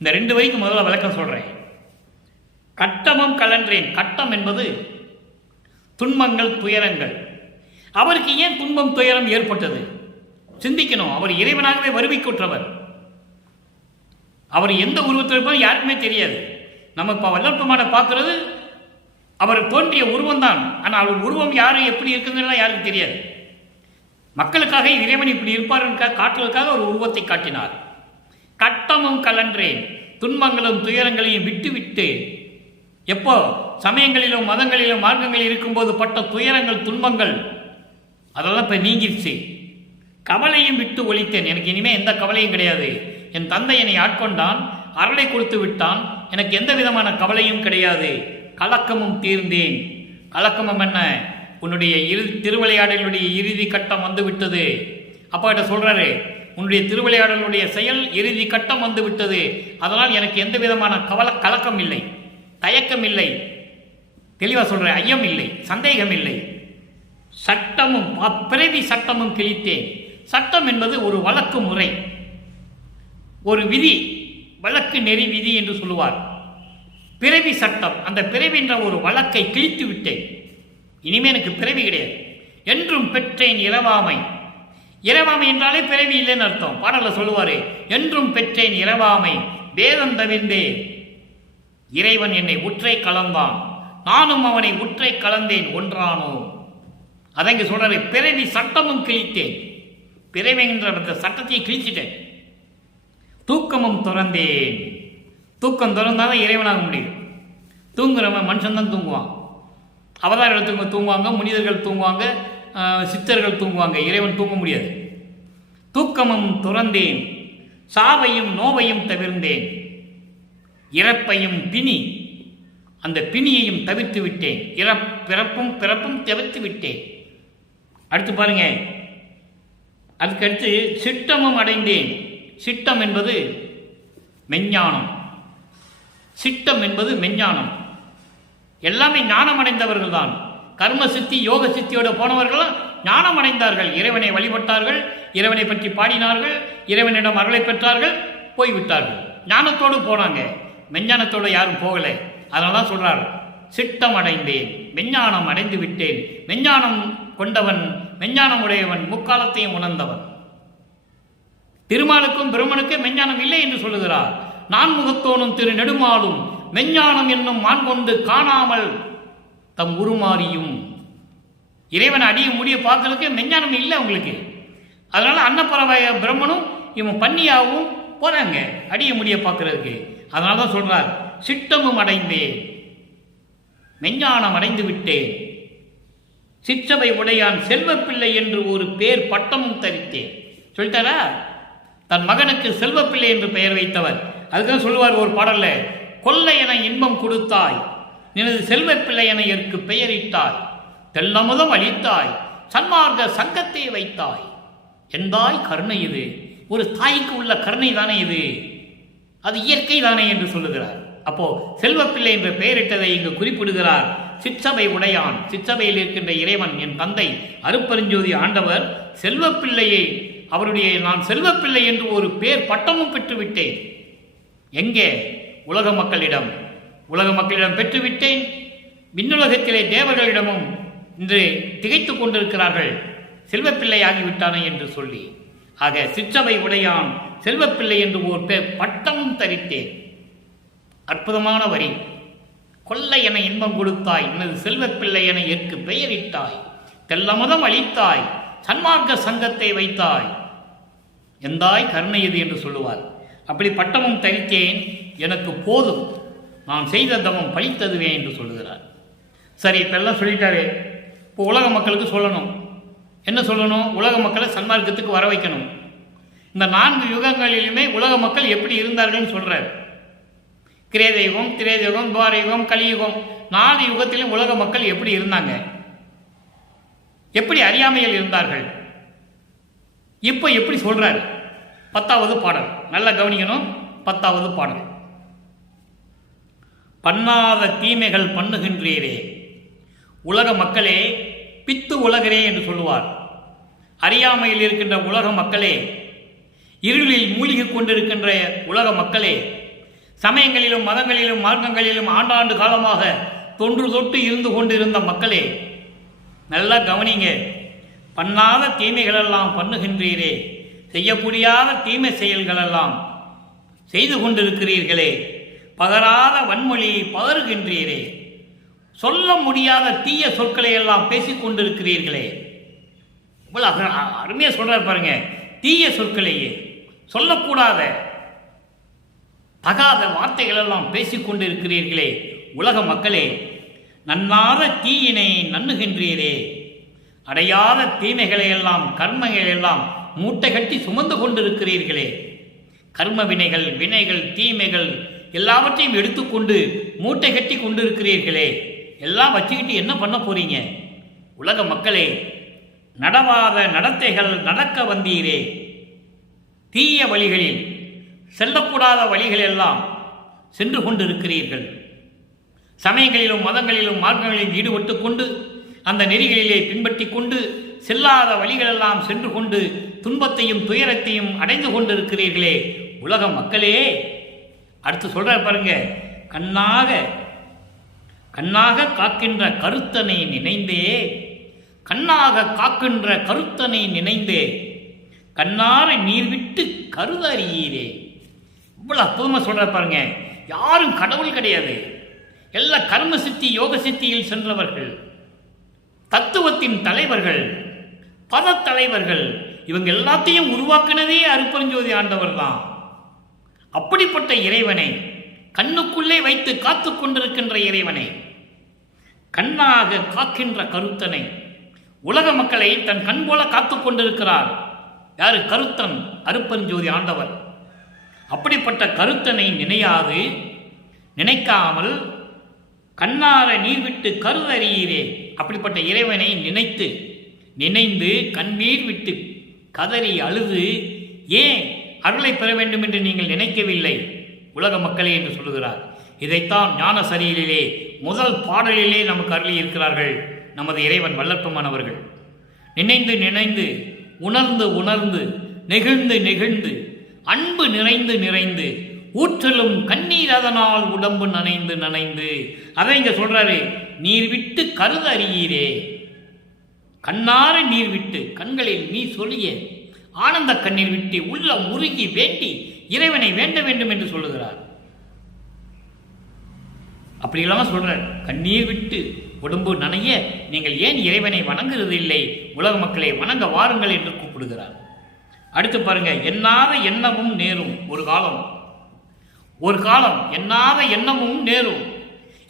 இந்த 2 வரிக்கு முதல்ல விளக்கம் சொல்றேன். கட்டமும் கலன்றேன். கட்டம் என்பது துன்பங்கள், துயரங்கள். அவருக்கு ஏன் துன்பம் துயரம் ஏற்பட்டது சிந்திக்கணும். அவர் இறைவனாகவே வருவிக்குற்றவர். அவர் எந்த உருவத்தில் இருப்பது யாருக்குமே தெரியாது. நம்ம இப்ப வல்லற்பமான பார்க்கிறது அவர் தோன்றிய உருவம்தான். ஆனால் அவர் உருவம் யாரு எப்படி இருக்குதுன்னா யாருக்கு தெரியாது. மக்களுக்காக இறைவன் இப்படி இருப்பார் காட்டுவதற்காக ஒரு உருவத்தை காட்டினார். கட்டமும் கலன்றேன், துன்பங்களும் துயரங்களையும் விட்டுவிட்டு, எப்போ சமயங்களிலும் மதங்களிலும் மார்க்கங்களில் இருக்கும்போது பட்ட துயரங்கள் துன்பங்கள் அதெல்லாம் இப்போ நீங்கிருச்சு. கவலையும் விட்டு ஒழித்தேன், எனக்கு இனிமேல் எந்த கவலையும் கிடையாது. என் தந்தை என்னை ஆட்கொண்டான், அருளை கொடுத்து விட்டான், எனக்கு எந்த விதமான கவலையும் கிடையாது. கலக்கமும் தீர்ந்தேன். கலக்கமும் என்ன? உன்னுடைய திருவிளையாடலுடைய இறுதி கட்டம் வந்து விட்டது. அப்பா கிட்ட சொல்றாரு, உன்னுடைய திருவிளையாடலுடைய செயல் இறுதி கட்டம் வந்து விட்டது. அதனால் எனக்கு எந்த விதமான கலக்கம் இல்லை, தயக்கம் இல்லை. தெளிவா சொல்றேன், ஐயம் இல்லை, சந்தேகம் இல்லை. சட்டமும் பிறவி சட்டமும் கிழித்தேன். சட்டம் என்பது ஒரு வழக்கு முறை, ஒரு விதி, வழக்கு நெறி விதி என்று சொல்லுவார். பிறவி சட்டம், அந்த பிறவி என்ற ஒரு வழக்கை கிழித்து விட்டேன். இனிமே எனக்கு பிறவி கிடையாது. என்றும் பெற்றேன் இரவாமை. இரவாமை என்றாலே பிறவி இல்லைன்னு அர்த்தம். பாடல சொல்லுவாரு, என்றும் பெற்றேன் இரவாமை, வேதம் தவிர்ந்தே இறைவன் என்னை உற்றை கலந்தான், நானும் அவனை உற்றை கலந்தேன் ஒன்றானோ. அதை இங்க சொல்றாரு, பிறவி சட்டமும் கிழித்தேன். பிறவி என்ற சட்டத்தையே கிழிச்சிட்டேன். தூக்கமும் துறந்தேன். தூக்கம் திறந்தாதான் இறைவனாக முடியும். தூங்குறவன் மனுஷன் தான் தூங்குவான். அவதார இடத்துக்கு தூங்குவாங்க, முனிதர்கள் தூங்குவாங்க, சித்தர்கள் தூங்குவாங்க. இறைவன் தூங்க முடியாது. தூக்கமும் துறந்தேன், சாவையும் நோவையும் தவிர்ந்தேன், இறப்பையும் பிணி, அந்த பிணியையும் தவிர்த்து விட்டேன். பிறப்பும் தவிர்த்து விட்டேன். அடுத்து பாருங்க, அதுக்கடுத்து சிட்டமும் அடைந்தேன். சிட்டம் என்பது மெஞ்ஞானம். சிட்டம் என்பது மெஞ்ஞானம். எல்லாமே ஞானம் அடைந்தவர்கள் தான். கர்ம சித்தி யோக சித்தியோடு போனவர்கள் ஞானம் அடைந்தார்கள். இறைவனை வழிபட்டார்கள், இறைவனை பற்றி பாடினார்கள், இறைவனிடம் அருளை பெற்றார்கள், போய்விட்டார்கள். ஞானத்தோடு போனாங்க, மெஞ்ஞானத்தோடு யாரும் போகலை. அதனால தான் சொல்றார், சிட்டம் அடைந்தேன், மெஞ்ஞானம் அடைந்து விட்டேன். மெஞ்ஞானம் கொண்டவன், மெஞ்ஞானம் உடையவன், முக்காலத்தையும் உணர்ந்தவன். திருமாலுக்கும் பிரம்மனுக்கும் மெஞ்ஞானம் இல்லை என்று சொல்லுகிறார். நான் முகத்தோனும் திரு நெடுமாலும் மெஞ்ஞானம் என்னும் மான் கொண்டு காணாமல் தம் உருமாறியும். இறைவன் அடிய முடிய பார்க்கறதுக்கு மெஞ்ஞானம் இல்லை அவங்களுக்கு. அதனால அன்னப்பறவைய பிரம்மனும் இவன் பன்னியாகவும் போறாங்க அடிய முடிய பார்க்கறதுக்கு. அதனால தான் சொல்றார், சிட்டமும் அடைந்தேன், மெஞ்ஞானம் அடைந்து விட்டேன். சிற்றவை உடையான் செல்வப்பிள்ளை என்று ஒரு பேர் பட்டமும் தரித்தேன். சொல்லிட்டாரா? தன் மகனுக்கு செல்வப்பிள்ளை என்று பெயர் வைத்தவர். அதுதான் சொல்லுவார் ஒரு பாடல்ல, கொல்லை என இன்பம் கொடுத்தாய், நினது செல்வப்பிள்ளை என இதற்கு பெயரிட்டாய், தெல்லமுதம் அளித்தாய், சன்மார்க்க சங்கத்தை வைத்தாய். எந்தாய் கருணை இது, ஒரு தாய்க்கு உள்ள கருணை தானே இது, அது இயற்கை தானே என்று சொல்லுகிறார். அப்போ செல்வப்பிள்ளை என்று பெயரிட்டதை இங்கு குறிப்பிடுகிறார். சிற்றபை உடையான், சிற்றபையில் இருக்கின்ற இறைவன் என் தந்தை அருட்பெருஞ்சோதி ஆண்டவர் செல்வப்பிள்ளையை, அவருடைய நான் செல்வப்பிள்ளை என்று ஒரு பேர் பட்டமும் பெற்றுவிட்டேன். எங்கே? உலக மக்களிடம். உலக மக்களிடம் பெற்றுவிட்டேன். விண்ணுலகத்திலே தேவர்களிடமும் இன்று திகைத்து கொண்டிருக்கிறார்கள், செல்வப்பிள்ளை ஆகிவிட்டானே என்று சொல்லி. ஆக சிற்றபை உடையான் செல்வப்பிள்ளை என்று ஒரு பேர் பட்டமும் தரித்தேன். அற்புதமான வரி. கொல்லை என இன்பம் கொடுத்தாய், எனது செல்வப்பிள்ளை என எற்கு பெயரிட்டாய், தெல்லமுதம் அளித்தாய், சன்மார்க்க சங்கத்தை வைத்தாய், எந்தாய் கருணை இது என்று சொல்லுவார். அப்படி பட்டமும் தரித்தேன், எனக்கு போதும், நான் செய்த தவம் பழித்ததுவே என்று சொல்லுகிறார். சரி, இப்ப எல்லாம் சொல்லிட்டாரு. இப்போ உலக மக்களுக்கு சொல்லணும். என்ன சொல்லணும்? உலக மக்களை சன்மார்க்கத்துக்கு வர வைக்கணும். இந்த 4 யுகங்களிலுமே உலக மக்கள் எப்படி இருந்தார்கள் சொல்றார். கிரேதயுகம், திரேதயுகம், துவாரயுகம், கலியுகம், 4 யுகத்திலும் உலக மக்கள் எப்படி இருந்தாங்க, எப்படி அறியாமையில் இருந்தார்கள், இப்போ எப்படி சொல்றாரு? 10வது பாடல் நல்லா கவனிக்கணும். 10வது பாடல், பண்ணாத தீமைகள் பண்ணுகின்றீரே உலக மக்களே, பித்து உலகரே என்று சொல்லுவார். அறியாமையில் இருக்கின்ற உலக மக்களே, இருளில் மூழ்கி கொண்டிருக்கின்ற உலக மக்களே, சமயங்களிலும் மதங்களிலும் மார்க்கங்களிலும் ஆண்டாண்டு காலமாக தொன்று தொட்டு இருந்து கொண்டிருந்த மக்களே, நல்லா கவனிங்க. பண்ணாத தீமைகளெல்லாம் பண்ணுகின்றீரே, செய்ய முடியாத தீமை செயல்களெல்லாம் செய்து கொண்டிருக்கிறீர்களே, பகராத வன்மொழி பகருகின்றீரே, சொல்ல முடியாத தீய சொற்களை எல்லாம் பேசிக் கொண்டிருக்கிறீர்களே. இவ்வளவு அருமையா சொல்றாரு பாருங்க. தீய சொற்களையே, சொல்லக்கூடாத தகாத வார்த்தைகள் எல்லாம் பேசிக்கொண்டு இருக்கிறீர்களே. உலக மக்களே, நன்னாத தீயினை நண்ணுகின்றீரே. அடையாத தீமைகளை எல்லாம் கர்மங்களை எல்லாம் மூட்டை கட்டி சுமந்து கொண்டிருக்கிறீர்களே. கர்ம வினைகள், வினைகள், தீமைகள் எல்லாவற்றையும் எடுத்துக்கொண்டு மூட்டை கட்டி கொண்டிருக்கிறீர்களே. எல்லாம் வச்சுக்கிட்டு என்ன பண்ண போறீங்க? உலக மக்களே, நடவாத நடத்தைகள் நடக்க வந்தீரே. தீய வழிகளில், செல்லக்கூடாத வழிகள் எல்லாம் சென்று கொண்டிருக்கிறீர்கள். சமயங்களிலும் மதங்களிலும் மார்க்கங்களிலும் ஈடுபட்டு கொண்டு அந்த நெறிகளிலே பின்பற்றி கொண்டு செல்லாத வழிகளெல்லாம் சென்று கொண்டு துன்பத்தையும் துயரத்தையும் அடைந்து கொண்டிருக்கிறீர்களே. உலக மக்களே, அடுத்து சொல்ற பாருங்க. கண்ணாக காக்கின்ற கருத்தனை நினைந்தே, கண்ணாக காக்கின்ற கருத்தனை நினைந்தே, கண்ணார நீர் விட்டு கருதறியீரே. இவ்வளவு அற்புதமா சொல்ற பாருங்க. யாரும் கடவுள் கிடையாது. எல்லா கர்ம சித்தி யோக சித்தியில் சென்றவர்கள், தத்துவத்தின் தலைவர்கள், பத தலைவர்கள். இவங்க எல்லாத்தையும் உருவாக்குனதே அருட்பெருஞ்சோதி ஆண்டவர் தான். அப்படிப்பட்ட இறைவனை, கண்ணுக்குள்ளே வைத்து காத்து கொண்டிருக்கின்ற இறைவனை, கண்ணாக காக்கின்ற கருத்தனை, உலக மக்களை தன் கண் போல காத்து கொண்டிருக்கிறார். யாரு? கருத்தன், அருட்பெருஞ்சோதி ஆண்டவர். அப்படிப்பட்ட கருத்தனை நினையாது, நினைக்காமல் கண்ணார நீர் விட்டு கருதறியீரே. அப்படிப்பட்ட இறைவனை நினைந்து கண்ணீர் விட்டு கதறி அழுது ஏன் அருளை பெற வேண்டும் என்று நீங்கள் நினைக்கவில்லை உலக மக்களே என்று சொல்லுகிறார். இதைத்தான் ஞான சரியிலே முதல் பாடலிலே நமக்கு அருளி இருக்கிறார்கள் நமது இறைவன் வல்லற்பமானவர்கள். நினைந்து உணர்ந்து நெகிழ்ந்து அன்பு நிறைந்து ஊற்றலும் கண்ணீர் அதனால் உடம்பு நனைந்து அதை இங்க சொல்றாரு. நீர் விட்டு கருத அறியீரே. கண்ணார நீர் விட்டு, கண்களில் நீ சொல்லிய ஆனந்த கண்ணீர் விட்டு உள்ளம் உருகி வேண்டி இறைவனை வேண்ட வேண்டும் என்று சொல்லுகிறார். அப்படி இல்லாம சொல்றார், கண்ணீர் விட்டு உடம்பு நனைய நீங்கள் ஏன் இறைவனை வணங்குறது இல்லை? உலக மக்களை வணங்க வாருங்கள் என்று கூப்பிடுகிறார். அடுத்து பாருங்க. எண்ணாத எண்ணமும் நேரும். ஒரு காலம் எண்ணாத எண்ணமும் நேரும்.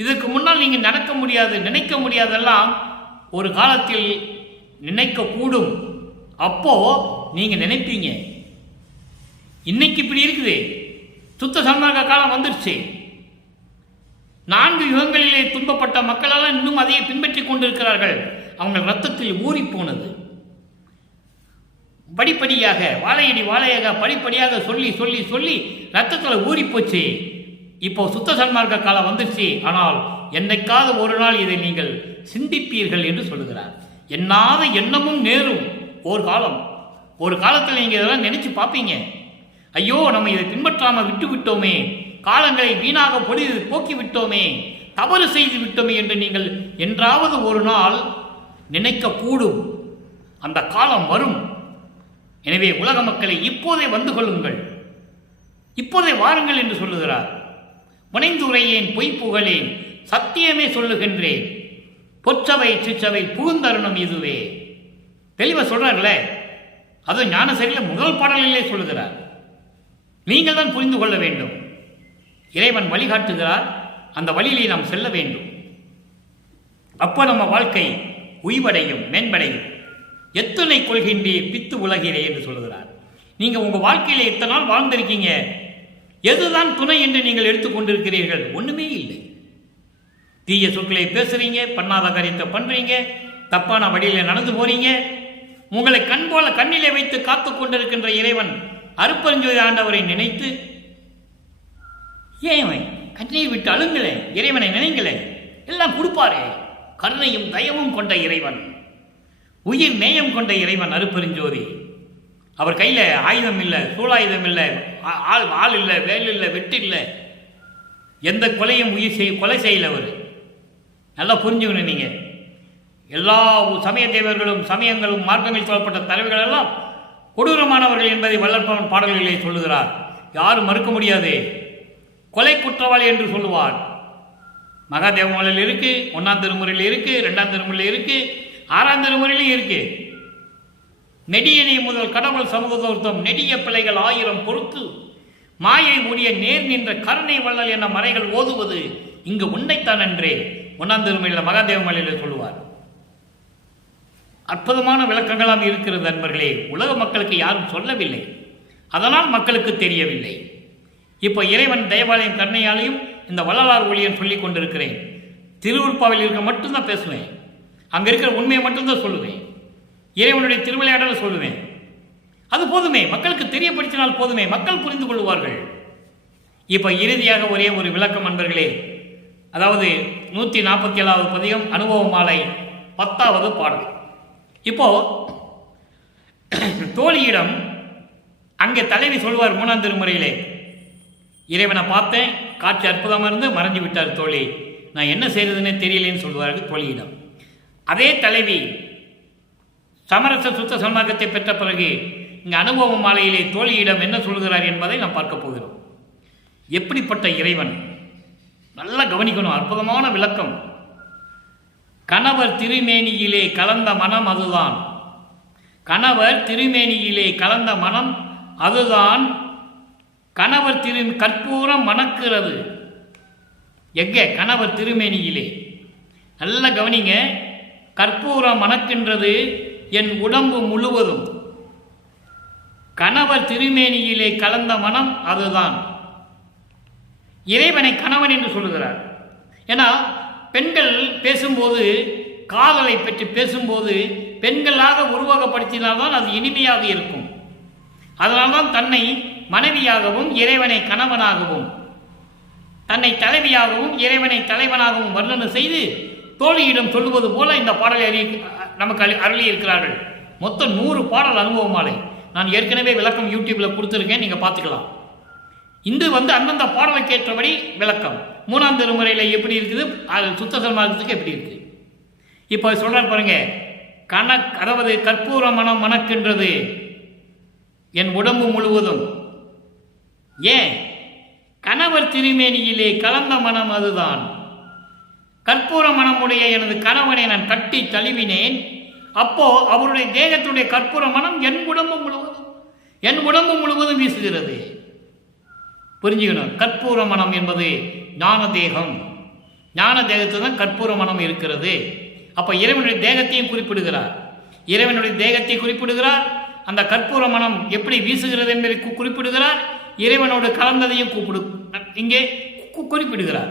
இதற்கு முன்னால் நீங்க நடக்க முடியாது, நினைக்க முடியாதெல்லாம் ஒரு காலத்தில் நினைக்க கூடும். அப்போ நீங்க நினைப்பீங்க. இன்னைக்கு இப்படி இருக்குது. சுத்த சன்மார்க்க காலம் வந்துருச்சு. 4 யுகங்களிலே துன்பப்பட்ட மக்களால் இன்னும் அதையே பின்பற்றி கொண்டிருக்கிறார்கள். அவங்க ரத்தத்தில் ஊறி போனது. படிப்படியாக வாழையாக படிப்படியாக சொல்லி ரத்தத்தில் ஊறி போச்சு. இப்போ சுத்த சன்மார்க்க காலம் வந்துருச்சு. ஆனால் என்னைக்காவது ஒரு நாள் இதை நீங்கள் சிந்திப்பீர்கள் என்று சொல்லுகிறார். எண்ணாத எண்ணமும் நேரும். ஒரு காலத்தில் நீங்க இதெல்லாம் நினைச்சு பார்ப்பீங்க. ஐயோ, நம்ம இதை பின்பற்றாம விட்டு விட்டோமே, காலங்களை வீணாக போக்கி விட்டோமே, தவறு செய்து விட்டோமே என்று நீங்கள் என்றாவது ஒரு நாள் நினைக்க கூடும். அந்த காலம் வரும். எனவே உலக மக்களை இப்போதே வந்து கொள்ளுங்கள், இப்போதே வாருங்கள் என்று சொல்லுகிறார். புனைந்துரையேன் பொய் புகழேன், சத்தியமே சொல்லுகின்றேன், பொற்றவை சிற்றவை புகுந்தருணம் இதுவே. தெளிவா சொல்றார்ல. அது ஞான சரியில முதல் பாடலிலே சொல்லுகிறார். நீங்கள் தான் புரிந்து கொள்ள வேண்டும். இறைவன் வழிகாட்டுகிறார். அந்த வழியிலே நாம் செல்ல வேண்டும். அப்போ நம்ம வாழ்க்கை உய்வடையும், மேம்படையும். எத்தனை கொள்கின்றீர் பித்து உலகிறே என்று சொல்லுகிறார். நீங்க உங்க வாழ்க்கையில எத்தனை நாள் வாழ்ந்திருக்கீங்க? எதுதான் துணை என்று நீங்கள் எடுத்துக்கொண்டிருக்கிறீர்கள்? ஒண்ணுமே இல்லை. தீய சொற்களை பேசுறீங்க, பண்ணாத காரியத்தை பண்றீங்க, தப்பான வழியில நடந்து போறீங்க. உங்களை கண் போல கண்ணிலே வைத்து காத்து கொண்டிருக்கின்ற இறைவன் அருட்பெருஞ்சோதி ஆண்டவரை நினைத்து ஏன் கண்ணீர் விட்டு அழுங்களே, இறைவனை நினைங்களே, எல்லாம் கொடுப்பாரே. கருணையும் தயவும் கொண்ட இறைவன், உயிர் நேயம் கொண்ட இறைவன் அருட்பெருஞ்சோதி. அவர் கையில ஆயுதம் இல்லை, சூழாயுதம் இல்லை, ஆள் இல்லை, வேல் இல்லை, வெட்டு இல்லை, எந்த கொலையும் கொலை செய்யல. அவர் நல்லா புரிஞ்சுக்கணும். நீங்க எல்லா சமய தேவர்களும் சமயங்களும் மார்க்கங்களில் சொல்லப்பட்ட தலைவர்கள் எல்லாம் கொடூரமானவர்கள் என்பதை வல்லற்பன் பாடல்களிலே சொல்லுகிறார். யாரும் மறுக்க முடியாது. கொலை குற்றவாளி என்று சொல்லுவார். மகாதேவமலையில் இருக்கு, 1ஆம் திருமுறையில் இருக்கு, 2ஆம் திருமுறையில் இருக்கு, 6ஆம் திருமுறையிலும் இருக்கு. நெடியனை முதல் கடவுள் சமூகத்தோர்த்தம் நெடிய பிள்ளைகள் 1000 பொறுத்து மாயை ஊடிய நேர் நின்ற கருணை வள்ளல் என மறைகள் ஓதுவது இங்கு உண்மைத்தான் என்றே 1ஆம் திருமுறையில் மகாதேவமலையில் சொல்லுவார். அற்புதமான விளக்கங்களாம் இருக்கிறது நண்பர்களே. உலக மக்களுக்கு யாரும் சொல்லவில்லை, அதனால் மக்களுக்கு தெரியவில்லை. இப்போ இறைவன் தேவாலயம் கருணையாலையும் இந்த வள்ளலார் ஊழியன் சொல்லிக் கொண்டிருக்கிறேன். திருவுருப்பாவில் இருக்க மட்டும்தான் பேசுவேன், அங்கே இருக்கிற உண்மையை மட்டும்தான் சொல்லுவேன், இறைவனுடைய திருவிளையாடலை சொல்லுவேன். அது போதுமே, மக்களுக்கு தெரியப்படுத்தினால் போதுமே, மக்கள் புரிந்து கொள்வார்கள். இப்போ இறுதியாக ஒரே ஒரு விளக்கம் நண்பர்களே. அதாவது 147வது பதிகம் அனுபவ மாலை 10வது பாடல். இப்போ தோழியிடம் அங்கே தலைவி சொல்வார் 3ஆம் திருமுறையிலே, இறைவனை பார்த்தேன், காட்சி அற்புதமாக இருந்து மறைஞ்சு விட்டார் தோழி, நான் என்ன செய்யறதுன்னு தெரியலேன்னு சொல்வார்கள் தோழியிடம். அதே தலைவி சமரச சுத்த சன்மார்க்கத்தை பெற்ற பிறகு இங்கே அனுபவ மாலையிலே தோழியிடம் என்ன சொல்கிறார் என்பதை நாம் பார்க்க போகிறோம். எப்படிப்பட்ட இறைவன், நல்லா கவனிக்கணும், அற்புதமான விளக்கம். கணவர் திருமேனியிலே கலந்த மனம் அதுதான், கணவர் திருமேனியிலே கலந்த மனம் அதுதான், கணவர் கற்பூரம் மணக்கிறது. எங்க? கணவர் திருமேனியிலே. நல்ல கவனிங்க, கற்பூரம் மணக்கின்றது என் உடம்பு முழுவதும். கணவர் திருமேனியிலே கலந்த மனம் அதுதான். இறைவனை கணவன் என்று சொல்லுகிறார். ஏன்னா பெண்கள் பேசும்போது, காதலை பற்றி பேசும்போது பெண்களாக உருவகப்படுத்தினால்தான் அது இனிமையாக இருக்கும். அதனால்தான் தன்னை மனைவியாகவும் இறைவனை கணவனாகவும், தன்னை தலைவியாகவும் இறைவனை தலைவனாகவும் வர்ணனை செய்து தோழியிடம் சொல்லுவது போல இந்த பாடலை நமக்கு அருளி இருக்கிறார்கள். மொத்தம் 100 பாடல் அனுபவ மாலை. நான் ஏற்கனவே விளக்கம் யூடியூப்பில் கொடுத்துருக்கேன், நீங்கள் பார்த்துக்கலாம். இது அந்தந்த பாடலுக்கு ஏற்றபடி விளக்கம். 3ஆம் திருமுறையில் எப்படி இருக்குது, அது சுத்த சன்மார்க்கத்துக்கு எப்படி இருக்குது. இப்போ சொல்கிறார் பாருங்க, அதாவது கற்பூர மனம் மணக்கின்றது என் உடம்பு முழுவதும். ஏன்? கணவர் திருமேனியிலே கலந்த மனம் அதுதான். கற்பூர மனமுடைய எனது கணவனை நான் கட்டி தழுவினேன். அப்போ அவருடைய தேகத்துடைய கற்பூர மனம் என் உடம்பு முழுவதும் வீசுகிறது. புரிஞ்சுக்கணும், கற்பூர மனம் என்பது ஞான தேகம். ஞான தேகத்தில் தான் கற்பூர மனம் இருக்கிறது. அப்போ இறைவனுடைய தேகத்தையும் குறிப்பிடுகிறார், இறைவனுடைய தேகத்தை குறிப்பிடுகிறார். அந்த கற்பூர மனம் எப்படி வீசுகிறது என்பதை குறிப்பிடுகிறார். இறைவனோடு கலந்ததையும் இங்கே குறிப்பிடுகிறார்.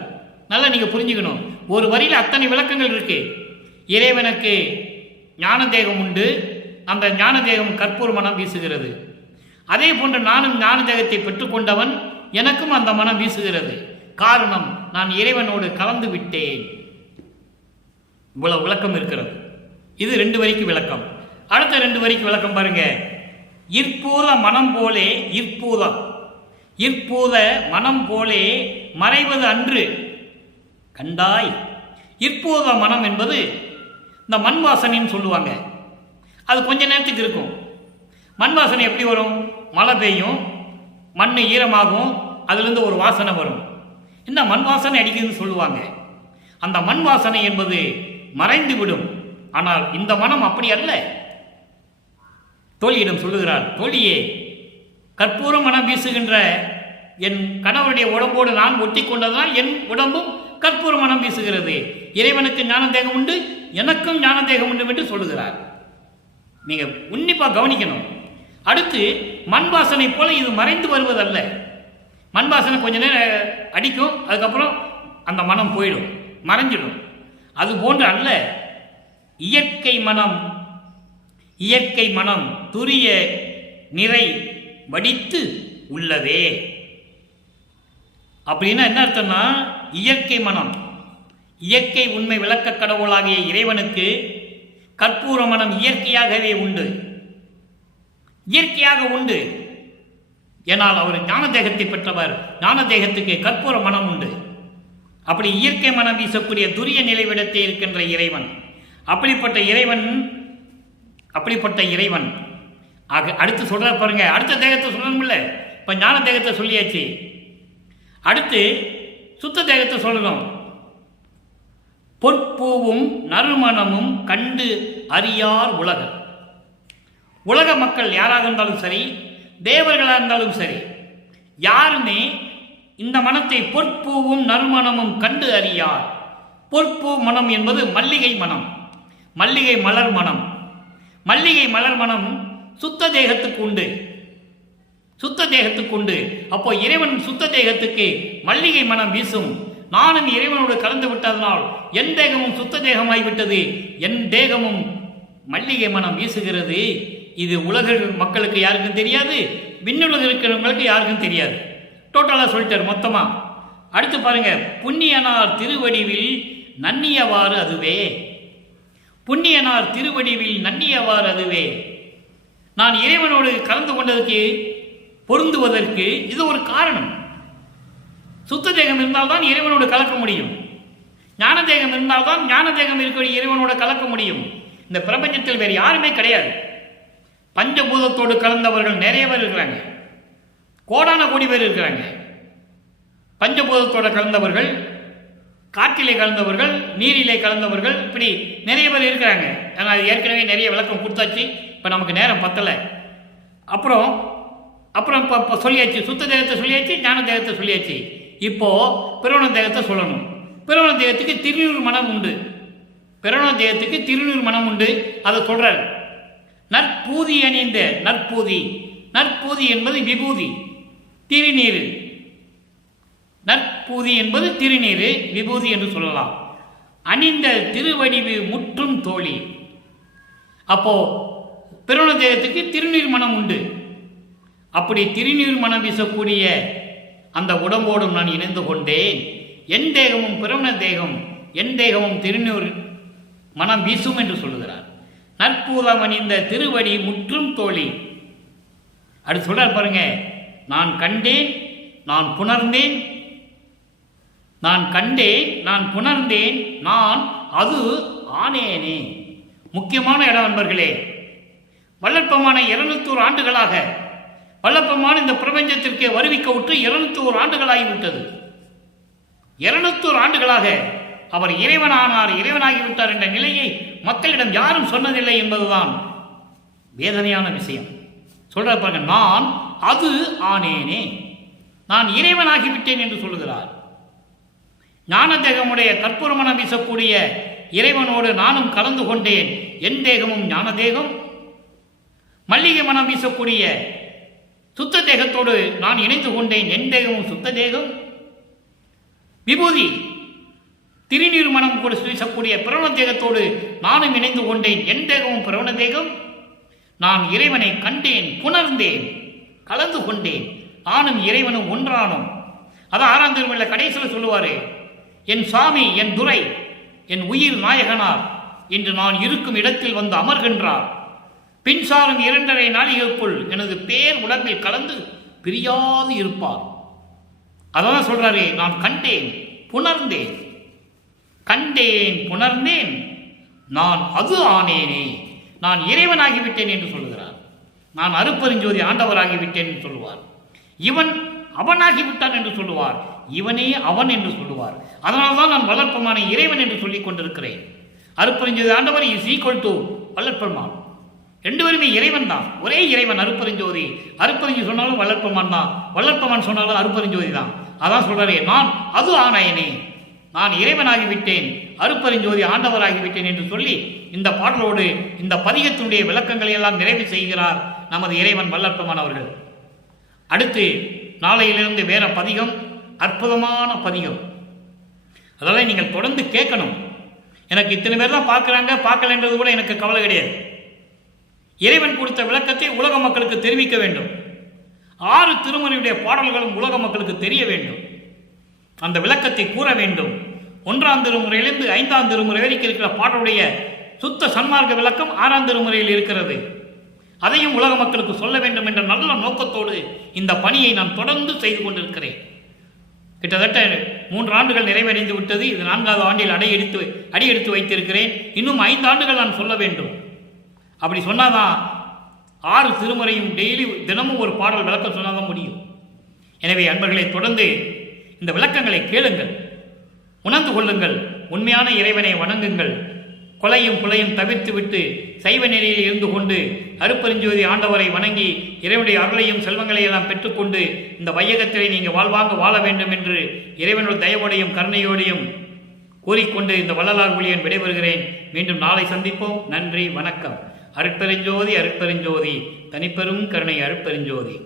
நல்லா நீங்கள் புரிஞ்சுக்கணும், ஒரு வரியில் அத்தனை விளக்கங்கள் இருக்கு. இறைவனுக்கு ஞான தேகம் உண்டு, அந்த ஞான தேகம் கற்பூர மனம் வீசுகிறது. அதே போன்று நானும் ஞான தேகத்தை பெற்றுக்கொண்டவன், எனக்கும் அந்த மனம் வீசுகிறது. காரணம், நான் இறைவனோடு கலந்து விட்டேன். இவ்வளவு விளக்கம் இருக்கிறது. இது 2 வரிக்கு விளக்கம். அடுத்த 2 வரிக்கு விளக்கம் பாருங்க. இற்பூத மனம் போலே, இற்பூத மனம் போலே மறைவது அன்று கண்டாய். இற்பூத மனம் என்பது இந்த மண் வாசனைன்னு சொல்லுவாங்க. அது கொஞ்ச நேரத்துக்கு இருக்கும். மண் வாசனை எப்படி வரும்? மழை பெய்யும், மண் ஈரமாகும், அதுலேருந்து ஒரு வாசனை வரும். இந்த மண் வாசனை அடிக்குதுன்னு சொல்லுவாங்க. அந்த மண் வாசனை என்பது மறைந்து விடும். ஆனால் இந்த மனம் அப்படி அல்ல. தோழியிடம் சொல்லுகிறார், தோழியே, கற்பூர மனம் வீசுகின்ற என் கணவருடைய உடம்போடு நான் ஒட்டி கொண்டதால் என் உடம்பும் கற்பூர மனம் வீசுகிறது. இறைவனுக்கு ஞான தேகம் உண்டு, எனக்கும் ஞான தேகம் உண்டு என்று சொல்லுகிறார். நீங்க உன்னிப்பாக கவனிக்கணும். அடுத்து மண் வாசனை போல இது மறைந்து வருவதல்ல. மண் வாசனை கொஞ்ச நேரம் அடிக்கும், அதுக்கப்புறம் அந்த மனம் போயிடும், மறைஞ்சிடும். அது போன்று அல்ல. இயற்கை மனம் துரிய நிறை வடித்து உள்ளதே. அப்படின்னா என்ன அர்த்தம்னா, இயற்கை மனம், இயற்கை உண்மை விளக்க கடவுளாகிய இறைவனுக்கு கற்பூர மனம் இயற்கையாகவே உண்டு, இயற்கையாக உண்டு. ஏனால் அவர் ஞான தேகத்தை பெற்றவர், ஞான தேகத்துக்கு கற்பூர மனம் உண்டு. அப்படி இயற்கை மனம் வீசக்கூடிய துரிய நிலைவிடத்தை இருக்கின்ற இறைவன், அப்படிப்பட்ட இறைவன் அடுத்து சொல்ற பாருங்க. அடுத்த தேகத்தை சொல்லணும்ல, இப்ப ஞான தேகத்தை சொல்லியாச்சு, அடுத்து சுத்த தேகத்தை சொல்லணும். பொற்பூவும் நறுமணமும் கண்டு அறியார் உலகர். உலக மக்கள் யாராக இருந்தாலும் சரி, தேவர்களாக இருந்தாலும் சரி, யாருமே இந்த மனத்தை பொற்பூவும் நறுமணமும் கண்டு அறியார். பொற்பூ மனம் என்பது மல்லிகை மனம், மல்லிகை மலர் மனம். மல்லிகை மலர் மனம் சுத்த தேகத்துக்கு உண்டு, சுத்த தேகத்துக்கு உண்டு. அப்போ இறைவன் சுத்த தேகத்துக்கு மல்லிகை மனம் வீசும். நானும் இறைவனோடு கலந்து விட்டதனால் என் தேகமும் சுத்த தேகமாகிவிட்டது, என் தேகமும் மல்லிகை மனம் வீசுகிறது. இது உலக மக்களுக்கு யாருக்கும் தெரியாது, விண்ணுலக இருக்கிறவங்களுக்கு யாருக்கும் தெரியாது. டோட்டலாக சொல்லிட்டார் மொத்தமா. அடுத்து பாருங்க, புண்ணியனார் திருவடிவில் நன்னியவாறு அதுவே. புண்ணியனார் திருவடிவில் நன்னியவாறு அதுவே. நான் இறைவனோடு கலந்து கொண்டதற்கு பொருந்துவதற்கு இது ஒரு காரணம். சுத்த தேகம் இருந்தால்தான் இறைவனோடு கலக்க முடியும். ஞான தேகம் இருந்தால்தான் ஞான தேகம் இருக்கிற இறைவனோடு கலக்க முடியும். இந்த பிரபஞ்சத்தில் வேறு யாருமே கிடையாது. பஞ்சபூதத்தோடு கலந்தவர்கள் நிறைய பேர் இருக்கிறாங்க, கோடான கோடி பேர் இருக்கிறாங்க. பஞ்சபூதத்தோடு கலந்தவர்கள், காற்றிலே கலந்தவர்கள், நீரிலே கலந்தவர்கள், இப்படி நிறைய பேர் இருக்கிறாங்க. ஆனால் ஏற்கனவே நிறைய விளக்கம் கொடுத்தாச்சு, இப்போ நமக்கு நேரம் பத்தலை. அப்புறம் இப்போ சொல்லியாச்சு, சுத்த தேகத்தை சொல்லியாச்சு, ஞான தேகத்தை சொல்லியாச்சு. இப்போ பிறவண தேகத்தை சொல்லணும். பிறவண தேகத்துக்கு திருநீர் மனம் உண்டு, பிறவண தேகத்துக்கு திருநீர் மனம் உண்டு. அதை சொல்றாரு. நற்பூதி அணிந்த நற்பூதி, நற்பூதி என்பது விபூதி, திருநீர். நற்பூதி என்பது திருநீர், விபூதி என்று சொல்லலாம். அணிந்த திருவடிவு முற்றும் தோழி. அப்போ பிறவண தேகத்துக்கு திருநீர் மனம் உண்டு. அப்படி திருநீர் மனம் வீசக்கூடிய அந்த உடம்போடும் நான் இணைந்து கொண்டேன். என் தேகமும் பிறவண தேகம், என் தேகமும் திருநீர் மனம் வீசும் என்று சொல்லுகிறார். நற்பூதம் அணிந்த திருவடி முற்றும் தோழி. அது சொல்றார் பாருங்க, நான் கண்டேன், நான் புணர்ந்தேன், நான் கண்டேன், நான் புணர்ந்தேன், நான் அது ஆனேனே. முக்கியமான இடம் நண்பர்களே. வல்லற்பமான 201 ஆண்டுகளாக வல்லப்பமான இந்த பிரபஞ்சத்திற்கு வருவிக்க விட்டு 201 ஆண்டுகளாகிவிட்டது. 201 ஆண்டுகளாக அவர் இறைவனானார், இறைவனாகிவிட்டார் என்ற நிலையை மக்களிடம் யாரும் சொன்னதில்லை என்பதுதான் வேதனையான விஷயம். சொல்ற பாருங்க, நான் அது ஆனேனே, நான் இறைவனாகிவிட்டேன் என்று சொல்லுகிறார். ஞான தேகமுடைய கற்பூர மனம் வீசக்கூடிய இறைவனோடு நானும் கலந்து கொண்டேன். என் தேகமும் ஞான தேகம், மல்லிகை மனம் வீசக்கூடிய சுத்த தேகத்தோடு நான் இணைந்து கொண்டேன். என் தேகமும் சுத்த தேகம். விபூதி திருநீர் மனம் கூட வீசக்கூடிய பிறவண தேகத்தோடு நானும் இணைந்து கொண்டேன். என் தேகமும் பிறவண தேகம். நான் இறைவனை கண்டேன், புணர்ந்தேன், கலந்து கொண்டேன். நானும் இறைவனும் ஒன்றானோம். அதான் 6ஆம் திருமுறையில் கடைசியில் சொல்லுவாரு, என் சுவாமி, என் துரை, என் உயிர் நாயகனார் என்று நான் இருக்கும் இடத்தில் வந்து அமர்கின்றார். பின்சாரும் 2.5 நாளிகைக்குள் எனது பேர் உடம்பில் கலந்து பிரியாது இருப்பார். அதான் சொல்றாரு, நான் கண்டேன், புணர்ந்தேன், கண்டேன், புணர்ந்தேன், நான் அது ஆனேனே, நான் இறைவனாகிவிட்டேன் என்று சொல்லுகிறார். நான் அருப்பெருஞ்சோதி ஆண்டவராகிவிட்டேன் என்று சொல்லுவார். இவன் அவனாகிவிட்டான் என்று சொல்லுவார், இவனே அவன் என்று சொல்லுவார். அதனால்தான் நான் வளர்ப்பமான இறைவன் என்று சொல்லிக் கொண்டிருக்கிறேன். அருப்பெருஞ்சோதி ஆண்டவர் இஸ் ஈக்குவல் டு வளர்ப்பெருமான். 2 பேருமே இறைவன் தான், ஒரே இறைவன் அருப்பெருஞ்சோதி. அருப்பெருஞ்சி சொன்னாலும் வளர்ப்பமான் தான், வளர்ப்பமான் சொன்னாலும் அருப்பெருஞ்சோதி தான். அதான் சொல்றாரு, நான் அது ஆனாயனே, நான் இறைவனாகிவிட்டேன், அருப்பெருஞ்சோதி ஆண்டவராகிவிட்டேன் என்று சொல்லி இந்த பாடலோடு இந்த பதிகத்தினுடைய விளக்கங்களை எல்லாம் நிறைவு செய்கிறார் நமது இறைவன் வல்லற்பமான் அவர்கள். அடுத்து நாளையிலிருந்து வேற பதிகம், அற்புதமான பதிகம். அதெல்லாம் நீங்கள் தொடர்ந்து கேட்கணும். எனக்கு இத்தனை பேர் தான் பார்க்குறாங்க, பார்க்கலன்றது கூட எனக்கு கவலை கிடையாது. இறைவன் கொடுத்த விளக்கத்தை உலக மக்களுக்கு தெரிவிக்க வேண்டும். 6 திருமுறையுடைய பாடல்களும் உலக மக்களுக்கு தெரிய வேண்டும். அந்த விளக்கத்தை கூற வேண்டும். 1ஆம் திருமுறையிலிருந்து 5ஆம் திருமுறை வரைக்கும் இருக்கிற பாடலுடைய சுத்த சன்மார்க்க விளக்கம் 6ஆம் திருமுறையில் இருக்கிறது. அதையும் உலக மக்களுக்கு சொல்ல வேண்டும் என்ற நல்ல நோக்கத்தோடு இந்த பணியை நான் தொடர்ந்து செய்து கொண்டிருக்கிறேன். கிட்டத்தட்ட 3 ஆண்டுகள் நிறைவடைந்து விட்டது. இது 4வது ஆண்டில் அடியெடுத்து வைத்திருக்கிறேன். இன்னும் 5 ஆண்டுகள் நான் சொல்ல வேண்டும். அப்படி சொன்னாதான் 6 திருமுறையும் டெய்லி தினமும் ஒரு பாடல் விளக்கம் சொன்னாதான் முடியும். எனவே அன்பர்களை தொடர்ந்து இந்த விளக்கங்களை கேளுங்கள், உணர்ந்து கொள்ளுங்கள். உண்மையான இறைவனை வணங்குங்கள். கொலையும் புலையும் தவிர்த்துவிட்டு சைவ நெறியில் இருந்து கொண்டு அருட்பெருஞ்சோதி ஆண்டவரை வணங்கி இறைவனுடைய அருளையும் செல்வங்களையும் எல்லாம் பெற்றுக்கொண்டு இந்த வையகத்திலே நீங்கள் வாழ்வாங்க வாழ வேண்டும் என்று இறைவனுடைய தயவோடையும் கருணையோடையும் கூறிக்கொண்டு இந்த வள்ளலார் ஊழியன் விடைபெறுகிறேன். மீண்டும் நாளை சந்திப்போம். நன்றி, வணக்கம். அருட்பெருஞ்சோதி அருட்பெருஞ்சோதி, தனிப்பெரும் கருணை அருட்பெருஞ்சோதி.